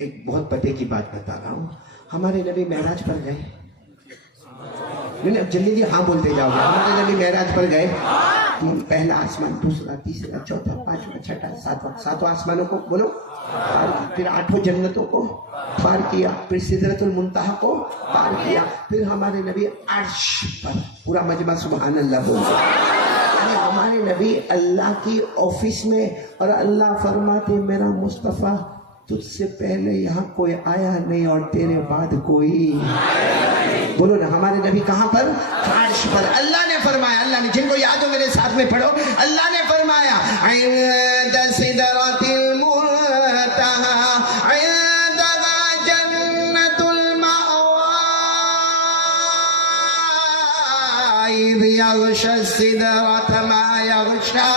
ایک بہت پتے کی بات بتا رہا ہوں. ہمارے نبی معراج پر گئے. نہیں اب جلدی ہاں بولتے جاؤ گے. ہمارے نبی معراج پر گئے. پہلا آسمان, دوسرا, تیسرا, چوتھا, پانچواں, چھٹا, ساتواں آسمانوں کو بولو پار کیا, پھر 8 جنتوں کو پار کیا, پھر سدرۃ المنتہا کو پار کیا, پھر ہمارے نبی عرش پر. پورا مجمع سبحان اللہ بول رہا. ہمارے نبی اللہ کی آفس میں, اور اللہ فرماتے میرا مصطفیٰ تجھ سے پہلے یہاں کوئی آیا نہیں اور تیرے بعد کوئی. بولو نا ہمارے نبی کہاں پر؟ عرش پر. اللہ نے فرمایا, اللہ نے, جن کو یاد ہو میرے ساتھ میں پڑھو, اللہ نے فرمایا عند سدرۃ المنتہا عندها جنۃ المأویٰ اذ یغشی السدرۃ ما یغشی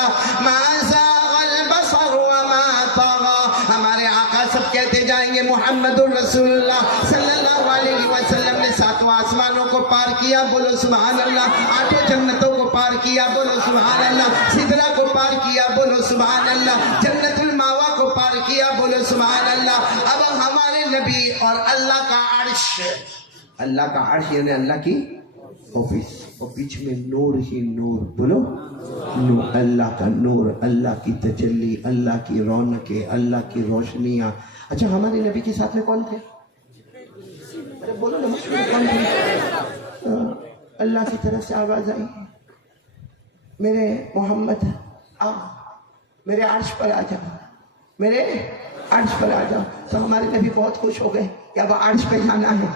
ما زاغ البصر وما طغی. ہمارے آقا سب کہتے جائیں گے محمد الرسول اللہ صلی اللہ علیہ وسلم نے 7 آسمانوں کو پار کیا, بولو سبحان اللہ. 8 جنتوں کو پار کیا, بولو سبحان اللہ. سدرہ کو پار کیا, بولو سبحان اللہ. جنت الماوا کو پار کیا, بولو سبحان اللہ. اب ہمارے نبی اور اللہ کا عرش, اللہ کا عرش یعنی اللہ کی آفس, اور بیچ میں نور ہی نور, بولو نور, اللہ کا نور, اللہ کی تجلی, اللہ کی رونقیں, اللہ کی روشنیاں. اچھا ہمارے نبی کے ساتھ میں کون تھے؟ بولو نا مشہور کون تھے؟ اللہ کی طرف سے آواز آئی میرے محمد آ, میرے عرش پر آ جاؤ, میرے عرش پر آ جاؤ. تو ہمارے نبی بہت خوش ہو گئے کہ اب عرش پہ جانا ہے,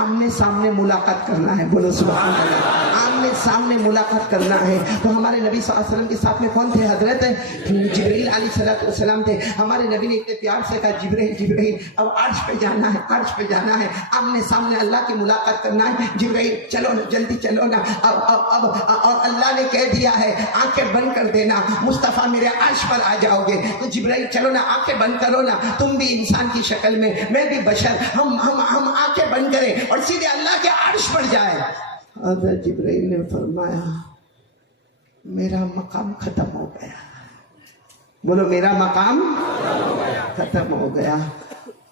آمنے سامنے ملاقات کرنا ہے, بولو سبحان اللہ. آمنے سامنے ملاقات کرنا ہے. تو ہمارے نبی صلی اللہ علیہ وسلم کے ساتھ میں کون تھے؟ حضرت جبرائیل علیہ السلام تھے. ہمارے نبی نے اتنے پیار سے کہا جبرائیل جبرائیل اب عرش پہ جانا ہے, عرش پہ جانا ہے, آمنے سامنے اللہ کی ملاقات کرنا ہے. جبرائیل چلو نا, جلدی چلو نا. اب اور اللہ نے کہہ دیا ہے آنکھیں بند کر دینا, مصطفیٰ میرے عرش پر آ جاؤ گے. تو جبرائیل چلو نا, آنکھیں بند کرو نا, تم بھی انسان کی شکل میں, میں بھی بشر, ہم آنکھیں بند کریں اور سیدھے اللہ کے عرش پر جائے. حضرت جبرائیل نے فرمایا میرا مقام ختم ہو گیا, بولو میرا مقام ختم ہو گیا,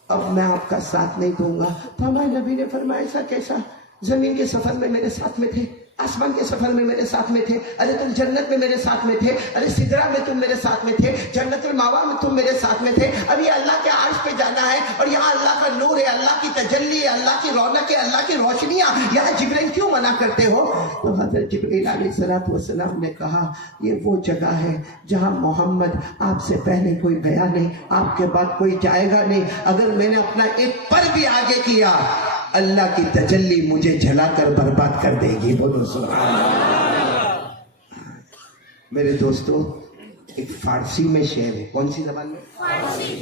اب میں آپ کا ساتھ نہیں دوں گا. تو ہمارے نبی نے فرمایا ایسا کیسا؟ زمین کے سفر میں میرے ساتھ میں تھے, آسمان کے سفر میں میرے ساتھ میں تھے, ارے تم جنت میں میرے ساتھ میں تھے, ارے سدرہ میں تم میرے ساتھ میں تھے, جنت الماوا میں تم میرے ساتھ میں تھے. اب یہ اللہ کے عرش پہ جانا ہے اور یہاں اللہ کا نور ہے, اللہ کی تجلی ہے, اللہ کی رونق ہے, اللہ کی روشنیاں, یہاں جبرائیل کیوں منع کرتے ہو؟ تو حضرت جبرائیل علیہ السلام نے کہا یہ وہ جگہ ہے جہاں محمد آپ سے پہلے کوئی گیا نہیں, آپ کے بعد کوئی جائے گا نہیں. اگر میں نے اپنا ایک پر بھی آگے کیا اللہ کی تجلی مجھے جلا کر برباد کر دے گی, بولو سبحان اللہ. میرے دوستو ایک فارسی میں شعر ہے, کون سی زبان میں؟ فارسی.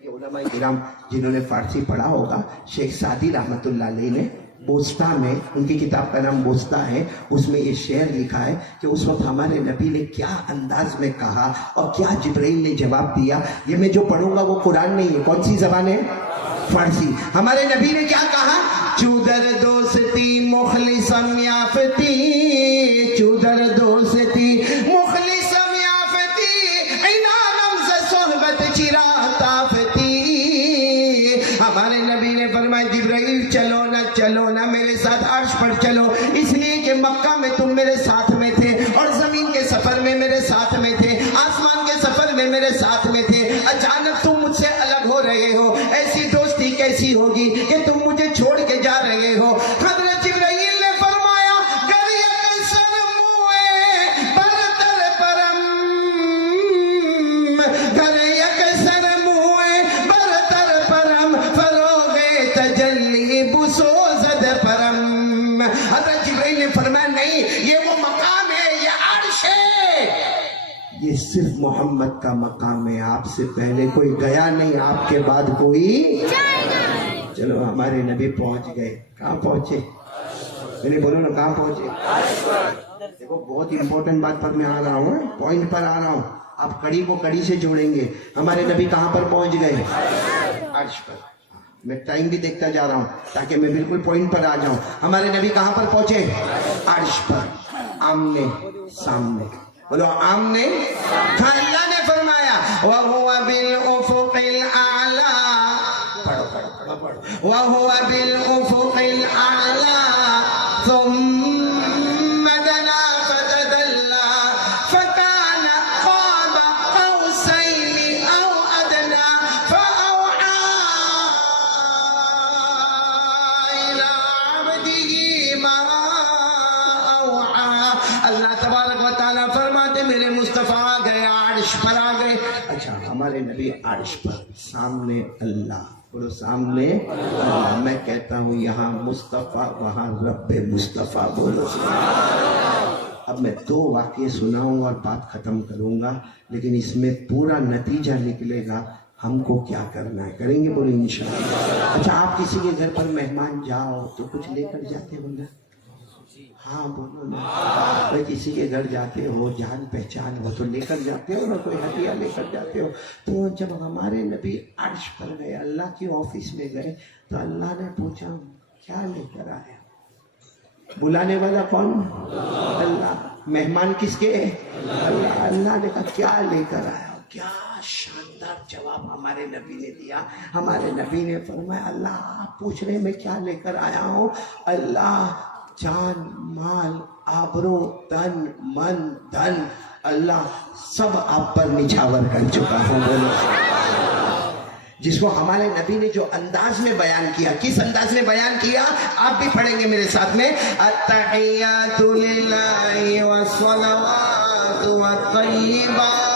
یہ علماء کرام جنہوں نے فارسی پڑھا ہوگا, شیخ سعدی رحمت اللہ علیہ نے بوستا میں, ان کی کتاب کا نام بوستا ہے, اس میں یہ شعر لکھا ہے کہ اس وقت ہمارے نبی نے کیا انداز میں کہا اور کیا جبرائیل نے جواب دیا. یہ میں جو پڑھوں گا وہ قرآن نہیں ہے. کون سی زبان ہے؟ فارسی. ہمارے نبی نے کیا کہا؟ چودر دوستی مخلصم یافتی, چودر دوستی مخلصم یافتی, اینانم سے صحبت چرا تافتی. ہمارے نبی نے فرمایا جبرائیل چلو نا میرے ساتھ عرش پر چلو, اس لیے کہ مکہ میں تم میرے ساتھ میں تھے اور زمین کے سفر میں میرے ساتھ میں تھے, آسمان کے سفر میں میرے ساتھ میں تھے. اچانک تم مجھ سے الگ ہو رہے ہو, ایسی دوستی کیسی ہوگی کہ تم مجھے چھوڑ کے جا رہے ہو؟ حضرت جبرائیل نے فرمایا گر یکسر موئے برتر پرم, گر یکسر موئے برتر پرم, فروغ تجلی بسوزد پرم. حضرت جبرائیل نے فرمایا نہیں, یہ وہ مقام ہے, یہ عرش ہے, یہ صرف محمد کا مقام ہے. آپ سے پہلے کوئی گیا نہیں, آپ کے بعد کوئی جائے گا. چلو ہمارے نبی پہنچ گئے. کہاں پہنچے؟ میں نے بولو نا کہاں پہنچے؟ دیکھو بہت امپورٹنٹ بات پر میں آ رہا ہوں, پوائنٹ پر آ رہا ہوں, آپ کڑی کو کڑی سے جوڑیں گے. ہمارے نبی کہاں پر پہنچ گئے؟ عرش پر. میں ٹائم بھی دیکھتا جا رہا ہوں تاکہ میں بالکل پوائنٹ پر آ جاؤں. ہمارے نبی کہاں پر پہنچے؟ عرش پر, آمنے سامنے, بولو آمنے. اللہ نے فرمایا وَهُوَ بِالْأُفُقِ الْأَعْلَى, پڑھو وهو بالأفق الأعلى ثم دنا فتدلى فكان قاب قوسين أو أدنى فأوحى إلى عبده ما أوحى. اللہ تبارک و تعالیٰ فرماتے میرے مصطفیٰ آ گئے، عرش پر آ گئے. اچھا ہمارے نبی عرش پر، سامنے اللہ، بولو سامنے اللہ. میں کہتا ہوں یہاں مصطفیٰ وہاں رب مصطفیٰ، بولو. اب میں 2 واقعے سناؤں اور بات ختم کروں گا، لیکن اس میں پورا نتیجہ نکلے گا ہم کو کیا کرنا ہے. کریں گے بولو انشاءاللہ. اچھا آپ کسی کے گھر پر مہمان جاؤ تو کچھ لے کر جاتے ہو نا؟ ہاں بولو نا. بھائی کسی کے گھر جاتے ہو، جان پہچان ہو تو لے کر جاتے ہو نا، کوئی ہدیہ لے کر جاتے ہو. تو جب ہمارے نبی عرش پر گئے، اللہ کی آفس میں گئے، تو اللہ نے پوچھا کیا لے کر آیا؟ بلانے والا کون؟ اللہ. مہمان کس کے؟ اللہ. اللہ نے کہا کیا لے کر آیا؟ کیا شاندار جواب ہمارے نبی نے دیا. ہمارے نبی نے فرمایا اللہ آپ پوچھ رہے میں کیا لے کر آیا ہوں؟ اللہ جان، مال، آبرو، تن، من، دھن، اللہ سب آپ پر نچھاور کر چکا ہوں. بولو. جس کو ہمارے نبی نے جو انداز میں بیان کیا، کس انداز میں بیان کیا آپ بھی پڑھیں گے میرے ساتھ میں. التحیات للہ والصلوات والطیبات.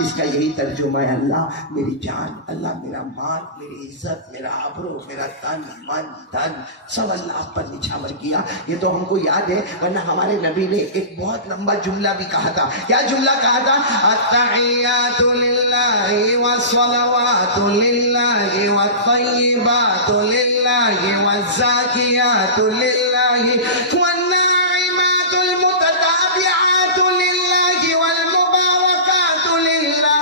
اس کا یہی ترجمہ ہے اللہ میری جان، اللہ میرا مال، میری عزت، میرا آبرو، میرا تن، من، دھن سب اللہ آپ پر نچھاور کیا. یہ تو ہم کو یاد ہے، ورنہ ہمارے نبی نے ایک بہت لمبا جملہ بھی کہا تھا. کیا جملہ کہا تھا؟ التحیات للہ والصلوات للہ والطیبات للہ والزاکیات للہ والناعمات المتتابعات للہ والمبارکات للہ.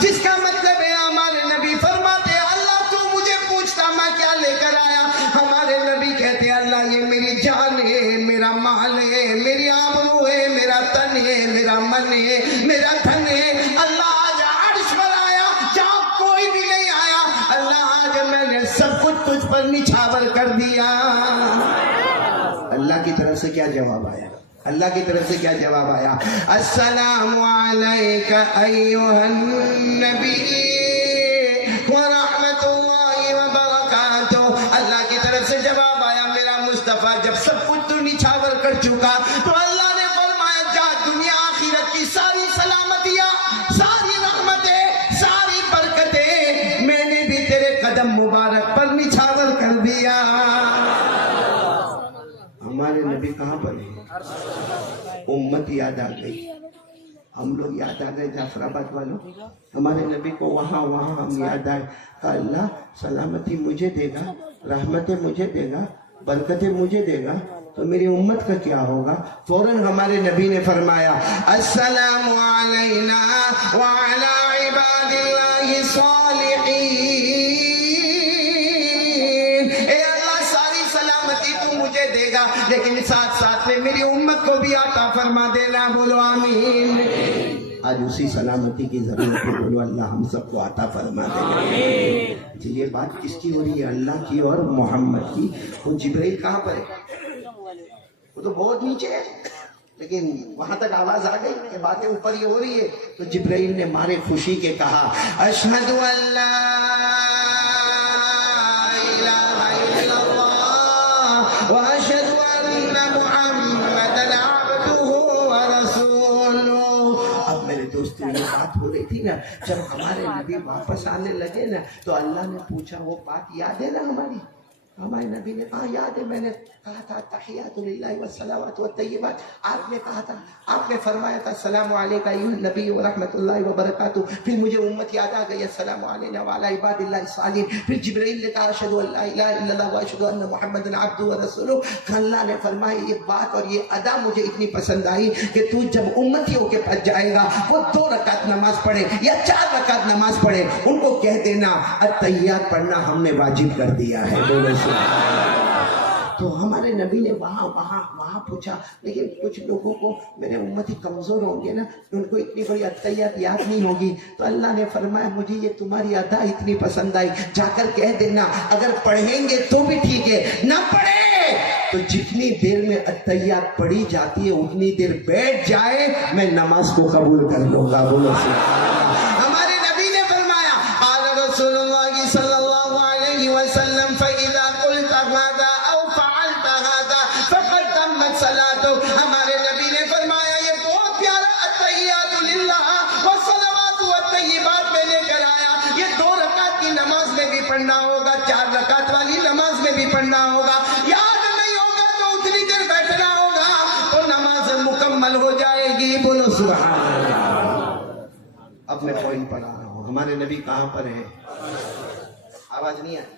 جس کا مطلب ہے ہمارے نبی فرماتے ہیں اللہ تو مجھے پوچھتا میں کیا لے کر آیا. ہمارے نبی کہتے ہیں اللہ یہ میری جان ہے، میرا مال ہے، میری آبرو ہے، میرا تن ہے، میرا من ہے، میرا دھن ہے. اللہ آج عرش پر آیا جہاں کوئی بھی نہیں آیا. اللہ آج میں نے سب کچھ تجھ پر نچھاور کر دیا. اللہ کی طرف سے کیا جواب آیا؟ اللہ کی طرف سے کیا جواب آیا؟ السلام علیک ایھا النبی ورحمۃ اللہ وبرکاتہ. اللہ کی طرف سے جواب آیا میرا مصطفیٰ جب سب کچھ تو نچھاور کر چکا تو اللہ نے فرمایا جا دنیا آخرت کی ساری سلامتیاں، ساری رحمتیں، ساری برکتیں میں نے بھی تیرے قدم مبارک پر نچھاور کر دیا. ہمارے نبی کہاں پر ہیں؟ امت یاد آ گئی، ہم لوگ یاد آ گئے جعفر آباد والوں. ہمارے نبی کو وہاں ہم یاد آئے. اللہ سلامتی مجھے دے گا، رحمتیں مجھے دے گا، برکتیں مجھے دے گا، تو میری امت کا کیا ہوگا؟ فوراً ہمارے نبی نے فرمایا السلام علینا وعلی عباد اللہ الصالحین. اے اللہ ساری سلامتی تو مجھے دے گا لیکن ساتھ ساتھ میں میری امت کو بھی عطا فرما دینا. بولو آمین. آج اسی سلامتی کی ضرورت ہے. بولو اللہ ہم سب کو عطا فرما دینا. یہ بات کس کی ہو رہی ہے؟ اللہ کی اور محمد کی. وہ جبرائیل کہاں پر ہے؟ وہ تو بہت نیچے ہے، لیکن وہاں تک آواز آ گئی کہ باتیں اوپر یہ ہو رہی ہے. تو جبرائیل نے مارے خوشی کے کہا اشہد ان لا الہ الا اللہ واشہد ان محمدا عبدہ ورسولہ. اب میرے دوستوں یہ بات ہو رہی تھی نا، جب ہمارے نبی واپس آنے لگے نا تو اللہ نے پوچھا وہ بات یاد ہے نا ہماری؟ ہمارے نبی نے کہا یاد ہے، میں نے کہا تھا تحیات للہ والصلوات والطیبات. آپ نے کہا تھا، آپ نے فرمایا تھا السلام علیک ایھا النبی ورحمۃ اللہ وبرکاتہ. پھر مجھے امت یاد آ گئی السلام علینا وعلی عباد اللہ الصالحین. پھر جبرائیل نے کہا اشہد ان لا الہ الا اللہ واشہد ان محمدا عبدہ ورسولہ. اللہ نے فرمایا یہ بات اور یہ ادا مجھے اتنی پسند آئی کہ تو جب امتیوں کے پاس جائے گا وہ 2 رکعت نماز پڑھے یا 4 رکعت نماز پڑھے، ان کو کہہ دینا التحیات پڑھنا ہم نے واجب کر دیا ہے. تو ہمارے نبی نے وہاں پوچھا، لیکن کچھ لوگوں کو میرے امتی کمزور ہوں گے نا، ان کو اتنی بڑی اتحیات یاد نہیں ہوگی، تو اللہ نے فرمایا مجھے یہ تمہاری ادا اتنی پسند آئی، جا کر کہہ دینا اگر پڑھیں گے تو بھی ٹھیک ہے، نہ پڑھے تو جتنی دیر میں اتحیات پڑھی جاتی ہے اتنی دیر بیٹھ جائے، میں نماز کو قبول کر لوں گا۔ بولو ہمارے نبی نے فرمایا قال رسول اللہ صلی اللہ علیہ وسلم فَإِذَا قُلْتَ هَذَا أَوْ فَعَلْتَ هَذَا فَقَدْ تَمَّتْ صَلَاتُكَ۔ ہمارے نبی نے فرمایا یہ بہت پیارا التحیات للہ والصلوات والطیبات میں لے کر آیا، یہ 2 رکعت کی نماز میں بھی پڑھنا ہوگا، 4 رکعت والی نماز میں بھی پڑھنا ہوگا، یاد نہیں ہوگا تو اتنی دیر بیٹھنا ہوگا تو نماز مکمل ہو جائے گی۔ بولو سبحان اللہ۔ اب میں پوائنٹ پڑھا رہا ہوں، ہمارے نبی کہاں پر ہے؟ آواز نہیں آئی؟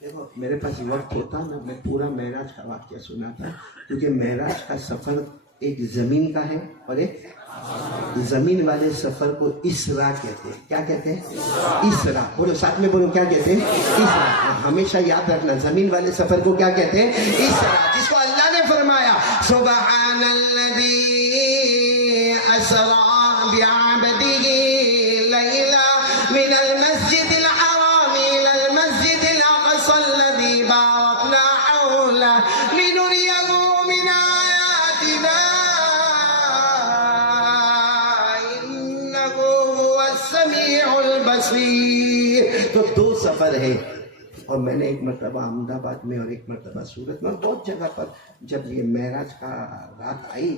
دیکھو میرے پاس وقت ہوتا نا میں پورا معراج کا واقعہ سناتا، کیونکہ معراج کا سفر ایک زمین کا ہے اور ایک زمین والے سفر کو اسرا کہتے ہیں۔ کیا کہتے ہیں؟ اسرا۔ بولو ساتھ میں بولو، کیا کہتے ہیں؟ اسرا۔ ہمیشہ یاد رکھنا زمین والے سفر کو کیا کہتے ہیں؟ اسرا، جس کو اللہ نے فرمایا سبحان الذی اسرا بعبده لیلا من المسجد الحرام الى المسجد الاقصى الذي باركنا حوله لنريه من آیاتنا انه هو السمیع البصیر۔ تو 2 سفر ہے، اور میں نے ایک مرتبہ احمد آباد میں اور ایک مرتبہ سورت میں، بہت جگہ پر جب یہ معراج کا رات آئی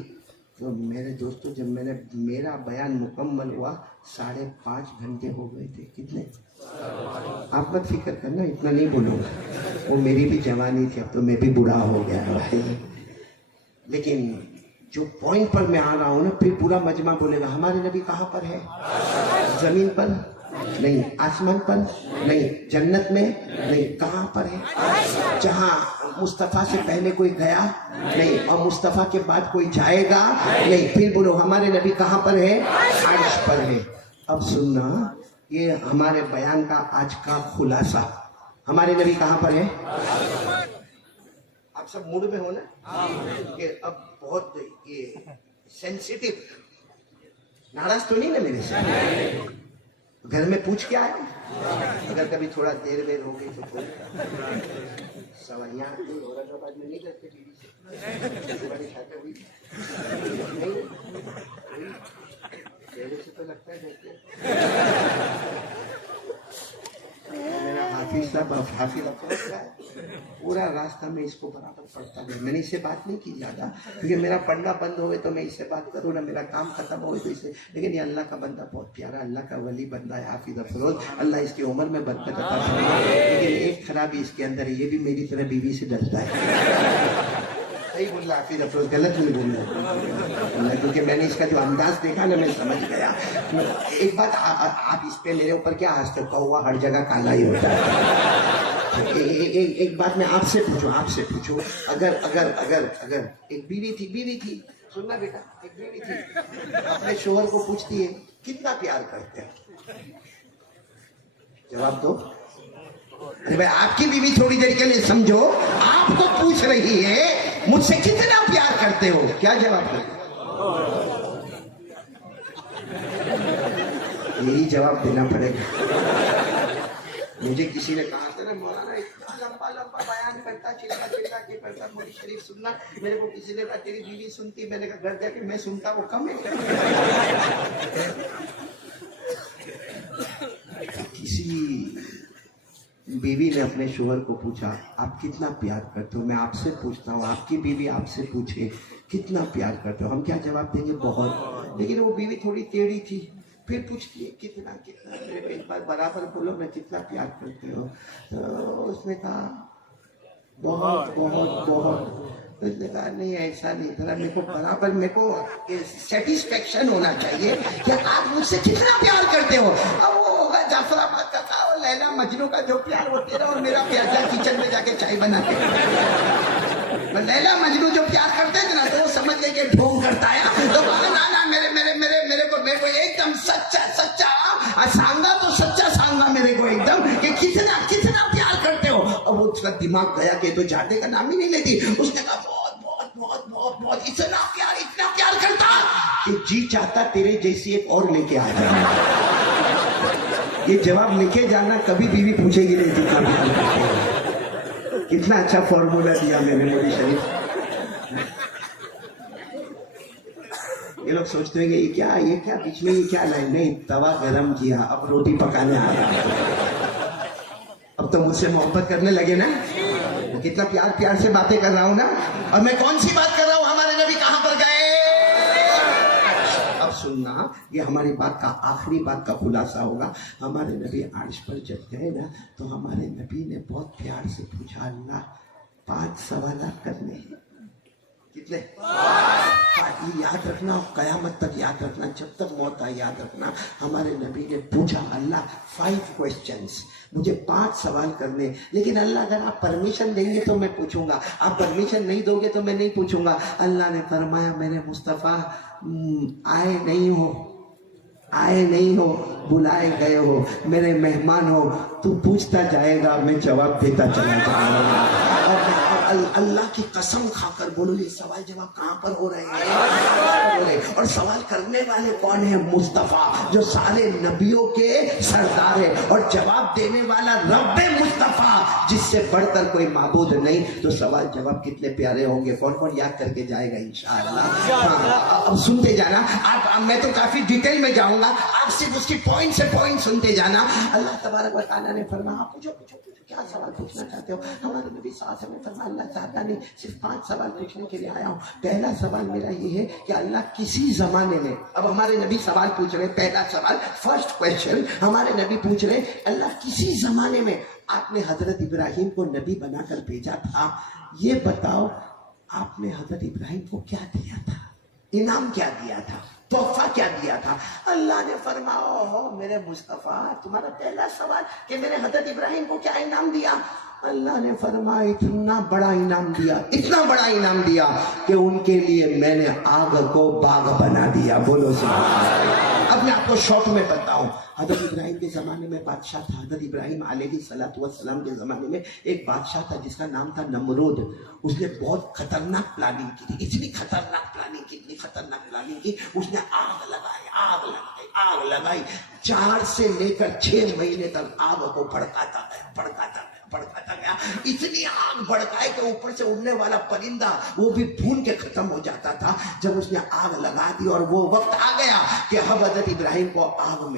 تو میرے دوستوں جب میرا بیان مکمل ہوا 5.5 گھنٹے ہو گئے تھے۔ کتنے؟ آپ مت فکر کرنا، اتنا نہیں بولوں گا، وہ میری بھی جوانی تھی، اب تو میں بھی بوڑھا ہو گیا بھائی، لیکن جو پوائنٹ پر میں آ رہا ہوں نا، پھر پورا مجمع بولے گا ہمارے نبی کہاں پر ہے؟ زمین پر نہیں، آسمان پر نہیں، جنت میں نہیں، کہاں پر ہے؟ جہاں مصطفیٰ سے پہلے کوئی گیا نہیں اور مصطفیٰ کے بعد کوئی جائے گا نہیں۔ پھر بولو ہمارے نبی کہاں پر ہے؟ عرش پر ہے۔ اب سننا، یہ ہمارے بیان کا آج کا خلاصہ، ہمارے نبی کہاں پر ہے؟ آپ سب موڈ میں ہو نا کہ اب بہت یہ سینسیٹیو، ناراض تو نہیں نا میرے سے؟ گھر میں پوچھ کے آئے، اگر کبھی تھوڑا دیر ہو گئی تو سوائیاں اورنگ آباد میں نہیں کرتے بیوی سے، بڑی شادی ہوئی چہرے سے تو لگتا ہے دیکھتے۔ میرا حافظ صاحب حافظ افروز کا ہے، پورا راستہ میں اس کو برابر پڑھتا ہوں، میں نے اس سے بات نہیں کی زیادہ، کیونکہ میرا پڑھنا بند ہوئے تو میں اس سے بات کروں نا، میرا کام ختم ہوئے تو اس سے، لیکن یہ اللہ کا بندہ بہت پیارا، اللہ کا ولی بندہ ہے حافظ افروز، اللہ اس کی عمر میں برکت عطا فرمائے، لیکن ایک خرابی اس کے اندر ہے، یہ بھی میری طرح بیوی سے ڈرتا ہے۔ صحیح بول رہا حافظ افروز، غلط نہیں بول رہا، کیونکہ میں نے اس کا جو انداز دیکھا نا میں سمجھ گیا۔ ایک بات آپ اس پہ میرے اوپر کیا ہنستے ہو، ہوا ہر جگہ کالا ہی ہوتا ہے۔ ایک بات میں آپ سے پوچھوں، اگر ایک بیوی تھی، سننا بیٹا، ایک بیوی تھی اپنے شوہر کو پوچھتی ہے کتنا پیار کرتے ہیں، جواب دو۔ ارے بھائی آپ کی بیوی تھوڑی دیر کے لیے سمجھو، آپ کو پوچھ رہی ہے مجھ سے کتنا پیار کرتے ہو، کیا جواب دو؟ یہی جواب دینا پڑے گا۔ مجھے کسی نے کہا تھا نا مولانا اتنا لمبا بیان کرتا چلا کے پڑھتا موری شریف سننا، میرے کو کسی نے کہا تیری بیوی سنتی، میں نے کہا گھر جا کے میں سنتا وہ کم ہے۔ کسی بیوی نے اپنے شوہر کو پوچھا آپ کتنا پیار کرتے ہو، میں آپ سے پوچھتا ہوں آپ کی بیوی آپ سے پوچھے کتنا پیار کرتے ہو، ہم کیا جواب دیں گے؟ بہت۔ لیکن وہ بیوی تھوڑی ٹیڑھی تھی، پھر پوچھتی ہے کتنا، میرے ایک بار برابر بولو میں کتنا پیار کرتے ہو، تو اس نے کہا بہت بہت بہت۔ اس نے کہا نہیں ایسا نہیں، ذرا میرے کو برابر میرے کو سیٹسفیکشن ہونا چاہیے کہ آپ مجھ سے کتنا پیار کرتے ہو۔ اب وہ ہوگا جعفر آباد کا تھا، وہ لیلا مجنوں کا جو پیار وہ تیرا اور میرا پیار تھا، کچن میں جا کے چائے بنا کے لیلا مجنو جو پیار کرتے تھے نا تو وہ سمجھ گئے کہ ڈھونگ کرتا ہے، تو نا میرے کو ایک دم سچا سانگا تو سچا سانگا میرے کو ایک دم کہ کتنا پیار کرتے ہو۔ اب وہ دماغ گیا کہ تو جانے کا نام ہی نہیں لیتی. اس نے کہا بہت بہت بہت بہت بہت اتنا پیار کرتا کہ جی چاہتا تیرے جیسی ایک اور لے کے آ جائے. یہ جواب لکھے جانا, کبھی بیوی پوچھے گی نہیں جتنا پیار کرتے ہیں. کتنا اچھا فارمولا دیا میں نے نبی شریف. یہ لوگ سوچتے ہیں کہ یہ کیا بیچ میں یہ کیا لائن. نہیں, توا گرم کیا, اب روٹی پکانے آ رہا. اب تو مجھ سے محبت کرنے لگے نا. کتنا پیار سے باتیں کر رہا ہوں نا. اور میں کون سی بات کر رہا ہوں, ہمارے نبی کہاں پر گئے. اب سننا, یہ ہماری بات کا آخری بات کا خلاصہ ہوگا. ہمارے نبی عرش پر جب گئے نا تو ہمارے نبی نے بہت پیار سے پوچھا, اللہ 5 سوالات کرنے ہیں. کتنے؟ یہ یاد رکھنا, قیامت تک یاد رکھنا, جب تک موت آئے یاد رکھنا. ہمارے نبی نے پوچھا, اللہ 5 questions, مجھے 5 سوال کرنے. لیکن اللہ اگر آپ پرمیشن دیں گے تو میں پوچھوں گا, آپ پرمیشن نہیں دو گے تو میں نہیں پوچھوں گا. اللہ نے فرمایا, میرے مصطفیٰ آئے نہیں ہو, بلائے گئے ہو, میرے مہمان ہو, تو پوچھتا جائے گا, میں جواب دیتا چلا جاؤں گا. اور اللہ کی قسم کھا کر بولو, یہ سوال جواب کہاں پر ہو رہے ہیں. اور سوال کرنے والے کون ہیں؟ مصطفیٰ, جو سارے نبیوں کے سردار ہے. اور جواب دینے والا رب مصطفیٰ, جس سے بڑھ کر کوئی معبود نہیں. تو سوال جواب کتنے پیارے ہوں گے. کون یاد کر کے جائے گا انشاءاللہ. اب سنتے جانا آپ, میں تو کافی ڈیٹیل میں جاؤں گا, آپ صرف اس کی پوائنٹ سے پوائنٹ سنتے جانا. اللہ تبارک و تعالیٰ نے فرمایا, پوچھو کیا سوال پوچھنا چاہتے ہو. ہمارے نبی صلی اللہ علیہ وسلم نے فرمایا, اللہ چاہتا نہیں, صرف 5 سوال پوچھنے کے لیے آیا ہوں. پہلا سوال میرا یہ ہے کہ اللہ کسی زمانے میں, اب ہمارے نبی سوال پوچھ رہے, پہلا سوال, فرسٹ کویشچن ہمارے نبی پوچھ رہے, اللہ کسی زمانے میں آپ نے حضرت ابراہیم کو نبی بنا کر بھیجا تھا, یہ بتاؤ آپ نے حضرت ابراہیم کو کیا دیا تھا, انعام کیا دیا تھا, تحفہ کیا دیا تھا. اللہ نے فرمایا, میرے مصطفیٰ تمہارا پہلا سوال کہ میں نے حضرت ابراہیم کو کیا انعام دیا. اللہ نے فرمایا, اتنا بڑا انعام دیا کہ ان کے لیے میں نے آگ کو باغ بنا دیا. بولو سبحان اللہ. اب میں آپ کو شارٹ میں بتاؤں, حضرت ابراہیم کے زمانے میں بادشاہ تھا. حضرت ابراہیم علیہ السلام کے زمانے میں ایک بادشاہ تھا جس کا نام تھا نمرود. اس نے بہت خطرناک پلاننگ کی تھی, اتنی خطرناک پلاننگ کی. اس نے آگ لگائی 4 سے لے کر 6 مہینے تک آگ کو بھڑکاتا گیا. اتنی آگ بھڑکائے کہ اوپر سے اڑنے والا پرندہ وہ بھی بھون کے ختم ہو جاتا تھا. جب اس نے آگ لگا دی اور وہ وقت آ گیا کہ اب حضرت ابراہیم کو آگ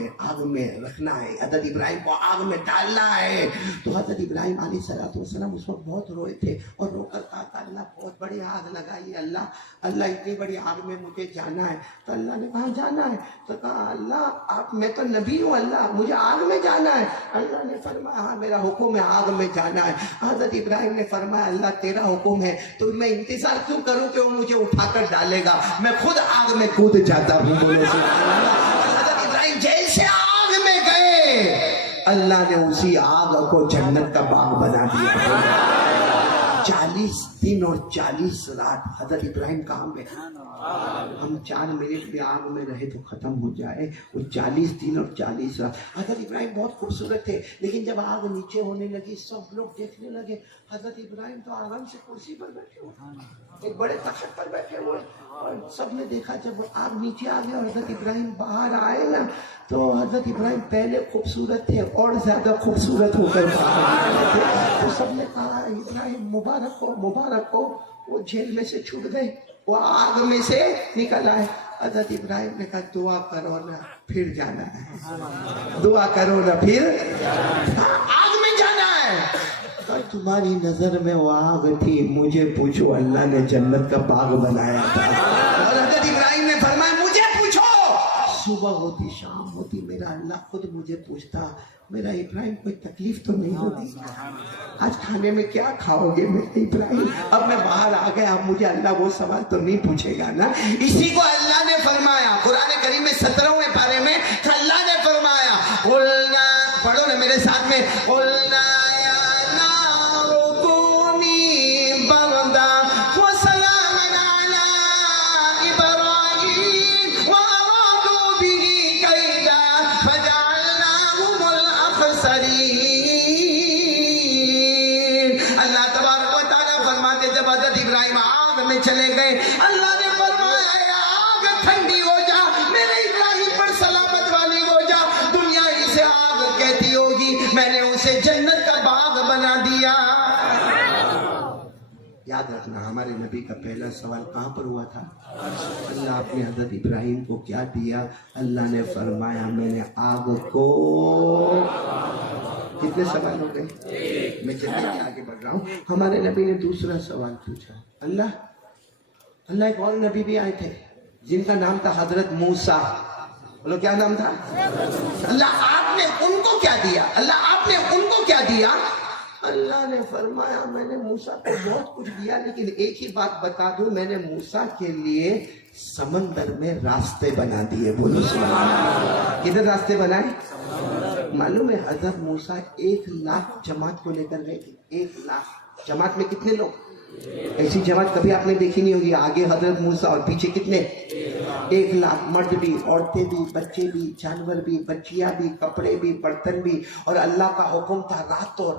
میں رکھنا ہے, حضرت ابراہیم کو آگ میں ڈالنا ہے, تو حضرت ابراہیم علیہ السلام اس وقت بہت روئے تھے اور رو کر کہا, اللہ بہت بڑی آگ لگائی, اللہ اتنی بڑی آگ میں مجھے جانا ہے. تو اللہ نے کہا جانا ہے, تو کہا اللہ میں تو نبی ہوں, اللہ مجھے آگ میں جانا ہے. اللہ نے فرمایا, ہاں میرا حکم ہے, آگ میں جانا ہے. حضرت ابراہیم نے فرمایا, اللہ تیرا حکم ہے تو میں انتظار کیوں کروں کہ وہ مجھے اٹھا کر ڈالے گا, میں خود آگ میں کود جاتا ہوں. بولو سبحان اللہ. حضرت ابراہیم جیسے آگ میں گئے, اللہ نے اسی آگ کو جنت کا باغ بنا دیا. 40 دن اور 40 رات حضرت ابراہیم کہاں میں, ہم 4 منٹ میں آگ میں رہے تو ختم ہو جائے. وہ 40 دن اور 40 رات. حضرت ابراہیم بہت خوبصورت تھے, لیکن جب آگ نیچے ہونے لگی سب لوگ دیکھنے لگے, حضرت ابراہیم تو آرام سے کرسی پر بیٹھے ہوئے, ایک بڑے تخت پر بیٹھے ہوئے. اور سب نے دیکھا جب آگ نیچے آ گیا اور حضرت ابراہیم باہر آئے نا, تو حضرت ابراہیم پہلے خوبصورت تھے اور زیادہ خوبصورت ہو کر باہر آئے تھے. تو سب نے کہا, ابراہیم مبارک ہو. وہ جیل میں سے چھوٹ گئے, وہ آگ میں سے نکل آئے. حضرت ابراہیم نے کہا, دعا کرو نا پھر جانا ہے, دعا کرو نا پھر آگ میں جانا ہے. تمہاری نظر میں وہ آگ تھی, مجھے پوچھو, اللہ نے جنت کا باغ بنایا تھا. اور حضرت ابراہیم نے فرمایا, مجھے پوچھو. صبح ہوتی شام ہوتی میرا اللہ خود مجھے پوچھتا, میرا ابراہیم کوئی تکلیف تو نہیں ہوتی, آج کھانے میں کیا کھاؤ گے میرے ابراہیم. اب میں باہر آ گیا, اب مجھے اللہ وہ سوال تو نہیں پوچھے گا نا. اسی کو اللہ نے فرمایا قرآن کریم میں 17ویں پارے میں, اللہ نے فرمایا, قلنا, پڑھو نا میرے ساتھ میں, قلنا اللہ اسے جنت کا باغ بنا دیا۔ یاد رکھنا ہمارے نبی کا پہلا سوال کہاں پر ہوا تھا؟ اللہ آپ نے حضرت ابراہیم کو کیا دیا؟ اللہ نے فرمایا میں نے آگ کو، کتنے سوال ہو گئے؟ میں جلدی سے آگے بڑھ رہا ہوں۔ ہمارے نبی نے دوسرا سوال پوچھا، اللہ ایک اور نبی بھی آئے تھے جن کا نام تھا حضرت موسیٰ، بولو کیا نام تھا؟ اللہ آپ نے ان کو کیا دیا؟ اللہ آپ نے ان کو کیا دیا؟ اللہ نے فرمایا میں نے موسیٰ کو بہت کچھ دیا، لیکن ایک ہی بات بتا دوں، میں نے موسیٰ کے لیے سمندر میں راستے بنا دیے۔ بولو سبحان اللہ۔ کدھر راستے بنائے؟ معلوم ہے حضرت موسیٰ 1,00,000 جماعت کو لے کر گئے تھے۔ 1,00,000 جماعت میں کتنے لوگ؟ ایسی جماعت کبھی آپ نے دیکھی نہیں ہوگی۔ آگے حضرت موسیٰ اور پیچھے کتنے؟ 1,00,000، مرد بھی، عورتیں بھی، بچے بھی، جانور بھی، بچیاں بھی، کپڑے بھی، برتن بھی، اور اللہ کا حکم تھا راتوں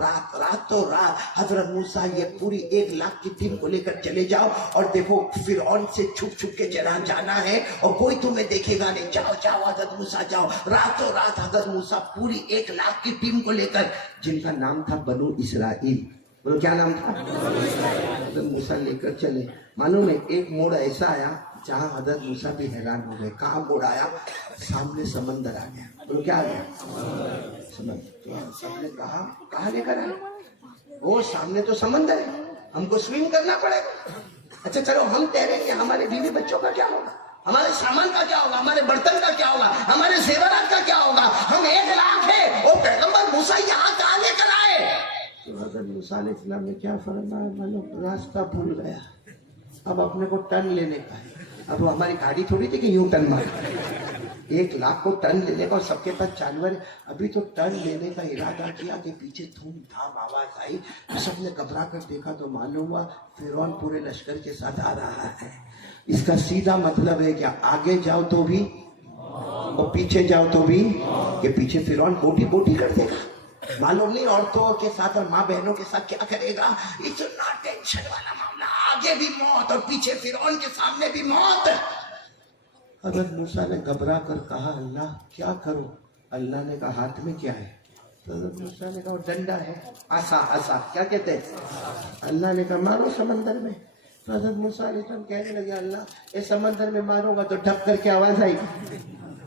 رات حضرت موسیٰ یہ پوری 1,00,000 کی ٹیم کو لے کر چلے جاؤ، اور دیکھو فرعون سے چھپ کے جانا ہے اور کوئی تمہیں دیکھے گا نہیں، جاؤ حضرت موسیٰ جاؤ۔ راتوں رات حضرت موسیٰ پوری 1,00,000 کی ٹیم کو لے کر، جن کا نام تھا بنو اسرائیل، بولو کیا نام تھا؟ حضرت موسیٰ لے کر چلے۔ معلوم ہے ایک موڑ ایسا آیا جہاں حضرت موسیٰ بھی حیران ہو گئے۔ کہاں موڑ آیا؟ سامنے سمندر آ گیا۔ بولو کیا آ گیا؟ سمندر۔ تو سب نے کہاں لے کر آئے؟ وہ سامنے تو سمندر ہے، ہم کو سوئم کرنا پڑے گا۔ اچھا چلو ہم تیریں گے، ہمارے بیوی بچوں کا کیا ہوگا؟ ہمارے سامان کا کیا ہوگا؟ ہمارے برتن کا کیا ہوگا؟ ہمارے زیورات کا کیا ہوگا؟ ہم 1,00,000 ہیں، وہ پیغمبر موسیٰ یہاں کہاں لے کر آئے؟ تو حضرت موسیٰ علیہ السلام نے کیا فرمایا؟ معلوم راستہ بھول گیا، اب اپنے کو ٹرن لینے کا ہے۔ اب وہ ہماری گاڑی تھوڑی تھی کہ یوں ٹرن مار، 1,00,000 کو ٹرن لینے کا، اور سب کے پاس جانور ہے۔ ابھی تو ٹرن لینے کا ارادہ کیا کہ پیچھے دھوم دھام آواز آئی، سب نے گھبرا کر دیکھا تو معلوم ہوا فرعون پورے لشکر کے ساتھ آ رہا ہے۔ اس کا سیدھا مطلب ہے کہ آگے جاؤ تو بھی اور پیچھے جاؤ تو بھی، کہ پیچھے فرعون بوٹی کر دے گا۔ معلوم نہیں عورتوں کے ساتھ اور ماں بہنوں کے ساتھ کیا کرے گا۔ اتنا ٹینشن والا معاملہ، آگے بھی موت اور پیچھے فرعون کے سامنے بھی موت۔ حضرت موسیٰ نے گھبرا کر کہا اللہ کیا کروں؟ اللہ نے کہا ہاتھ میں کیا ہے؟ تو حضرت موسیٰ نے کہا ڈنڈا ہے، عصا، کیا کہتے ہیں؟ اللہ نے کہا مارو سمندر میں۔ تو حضرت موسیٰ علیہ السلام کہنے لگے اللہ اس سمندر میں ماروں گا تو ڈھپ کر کے آواز آئے گی،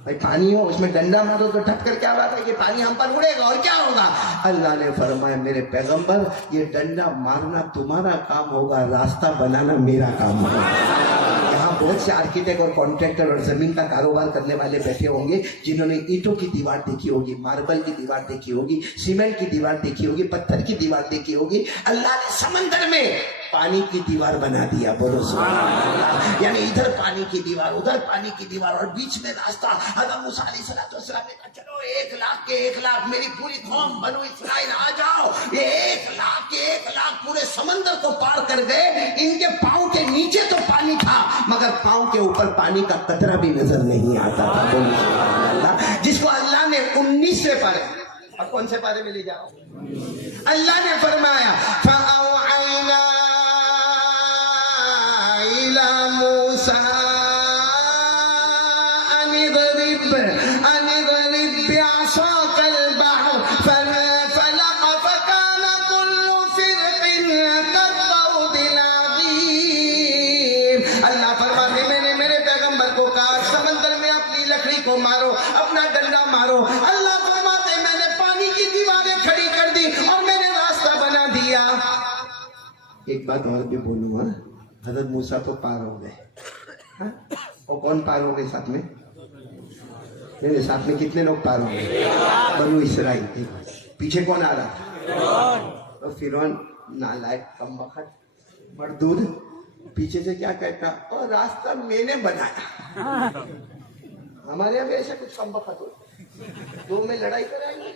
بھائی پانی ہو اس میں ڈنڈا مارو تو ڈھپ کر کے آواز آئے گی، پانی ہم پر اڑے گا اور کیا ہوگا؟ اللہ نے فرمایا میرے پیغمبر یہ ڈنڈا مارنا تمہارا کام ہوگا، راستہ بنانا میرا کام ہوگا۔ یہاں بہت سے آرکیٹیکٹ اور کانٹریکٹر اور زمین کا کاروبار کرنے والے بیٹھے ہوں گے جنہوں نے اینٹوں کی دیوار دیکھی ہوگی، ماربل کی دیوار دیکھی ہوگی، سیمنٹ کی دیوار دیکھی ہوگی، پتھر کی دیوار دیکھی ہوگی۔ اللہ نے سمندر میں پانی کی دیوار بنا دیا، بولو سبحان اللہ۔ یعنی ادھر پانی کی دیوار، ادھر پانی کی دیوار، اور بیچ میں راستہ۔ حضرت موسیٰ علیہ السلام نے کہا چلو 1,00,000 کے 1,00,000 میری پوری قوم بنو اسرائیل آ جاؤ۔ یہ 1,00,000 کے 1,00,000 پورے سمندر کو پار کر گئے۔ ان کے پاؤں کے نیچے تو پانی تھا مگر پاؤں کے اوپر پانی کا قطرہ بھی نظر نہیں آتا تھا، بولو سبحان اللہ۔ جس کو اللہ نے 19ویں پارے، اور کون سے پارے میں لے جاؤ؟ اللہ نے فرمایا فَأَوْحَيْنَا إِلَى مُوسَىٰ أَنِ اضْرِب بِّعَصَاكَ الْبَحْرَ فَانفَلَقَ فَكَانَ كُلُّ فِرْقٍ كَالطَّوْدِ الْعَظِيمِ۔ اللہ فرماتے میں نے میرے پیغمبر کو کہا سمندر میں اپنی لکڑی کو مارو، اپنا ڈنڈا مارو۔ اللہ فرماتے میں نے پانی کی دیواریں کھڑی کر دی اور میں نے راستہ بنا دیا۔ ایک بات اور بھی بولوں گا، حضرت موسیٰ تو پار ہو گئے، اور کون پار ہو گئے ساتھ میں؟ میرے ساتھ میں کتنے لوگ پار ہو گئے؟ بنو اسرائیل۔ پیچھے کون آ رہا تھا؟ اور فرعون نالائق کمبخت مردود پیچھے سے کیا کہتا؟ اور راستہ میں نے بنایا۔ ہمارے یہاں بھی ایسا کچھ کمبخت ہوتا، دو میں لڑائی کرائیں گے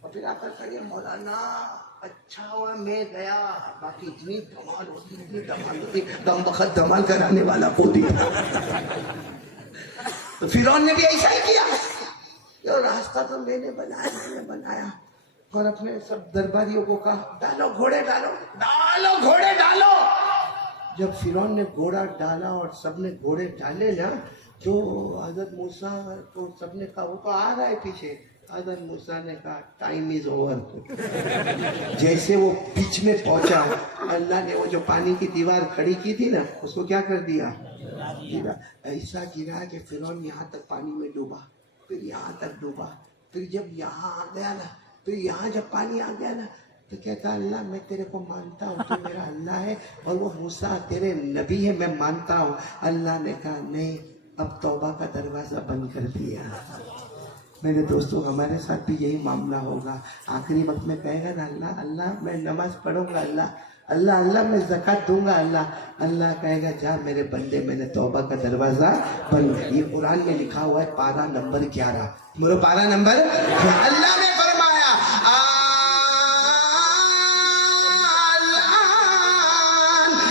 اور پھر آ کر کہیں مولانا اچھا ہوا میں گیا، باقی اتنی دھمال ہوتی، دم بخت دھمال کرانے والا خود ہی تھا۔ تو فرعون نے بھی ایسا ہی کیا، یہ راستہ تو میں نے بنایا، اور اپنے سب درباریوں کو کہا ڈالو گھوڑے ڈالو۔ جب فرعون نے گھوڑا ڈالا اور سب نے گھوڑے ڈالے نا، تو حضرت موسیٰ کو سب نے کہا وہ تو آ رہا ہے پیچھے، حضرت موسیٰ نے کہا ٹائم از اوور. جیسے وہ بیچ میں پہنچا اللہ نے وہ جو پانی کی دیوار کھڑی کی تھی نا اس کو کیا کر دیا؟ ایسا گرا کہ فرعون یہاں تک پانی میں ڈوبا, پھر یہاں تک ڈوبا, پھر جب یہاں آ گیا نا, پھر یہاں جب پانی آ گیا نا تو کہتا اللہ میں تیرے کو مانتا ہوں, تو میرا اللہ ہے اور وہ موسیٰ تیرے نبی ہے, میں مانتا ہوں. اللہ نے کہا نہیں, اب توبہ کا دروازہ بند کر دیا. میرے دوستوں ہمارے ساتھ بھی یہی معاملہ ہوگا. آخری وقت میں کہے گا نا اللہ اللہ میں نماز پڑھوں گا, اللہ اللہ میں زکات دوں گا, اللہ کہے گا جا میرے بندے میں نے توبہ کا دروازہ بند. یہ قرآن میں لکھا ہوا ہے پارہ نمبر 11. بولو پارہ نمبر. اللہ نے فرمایا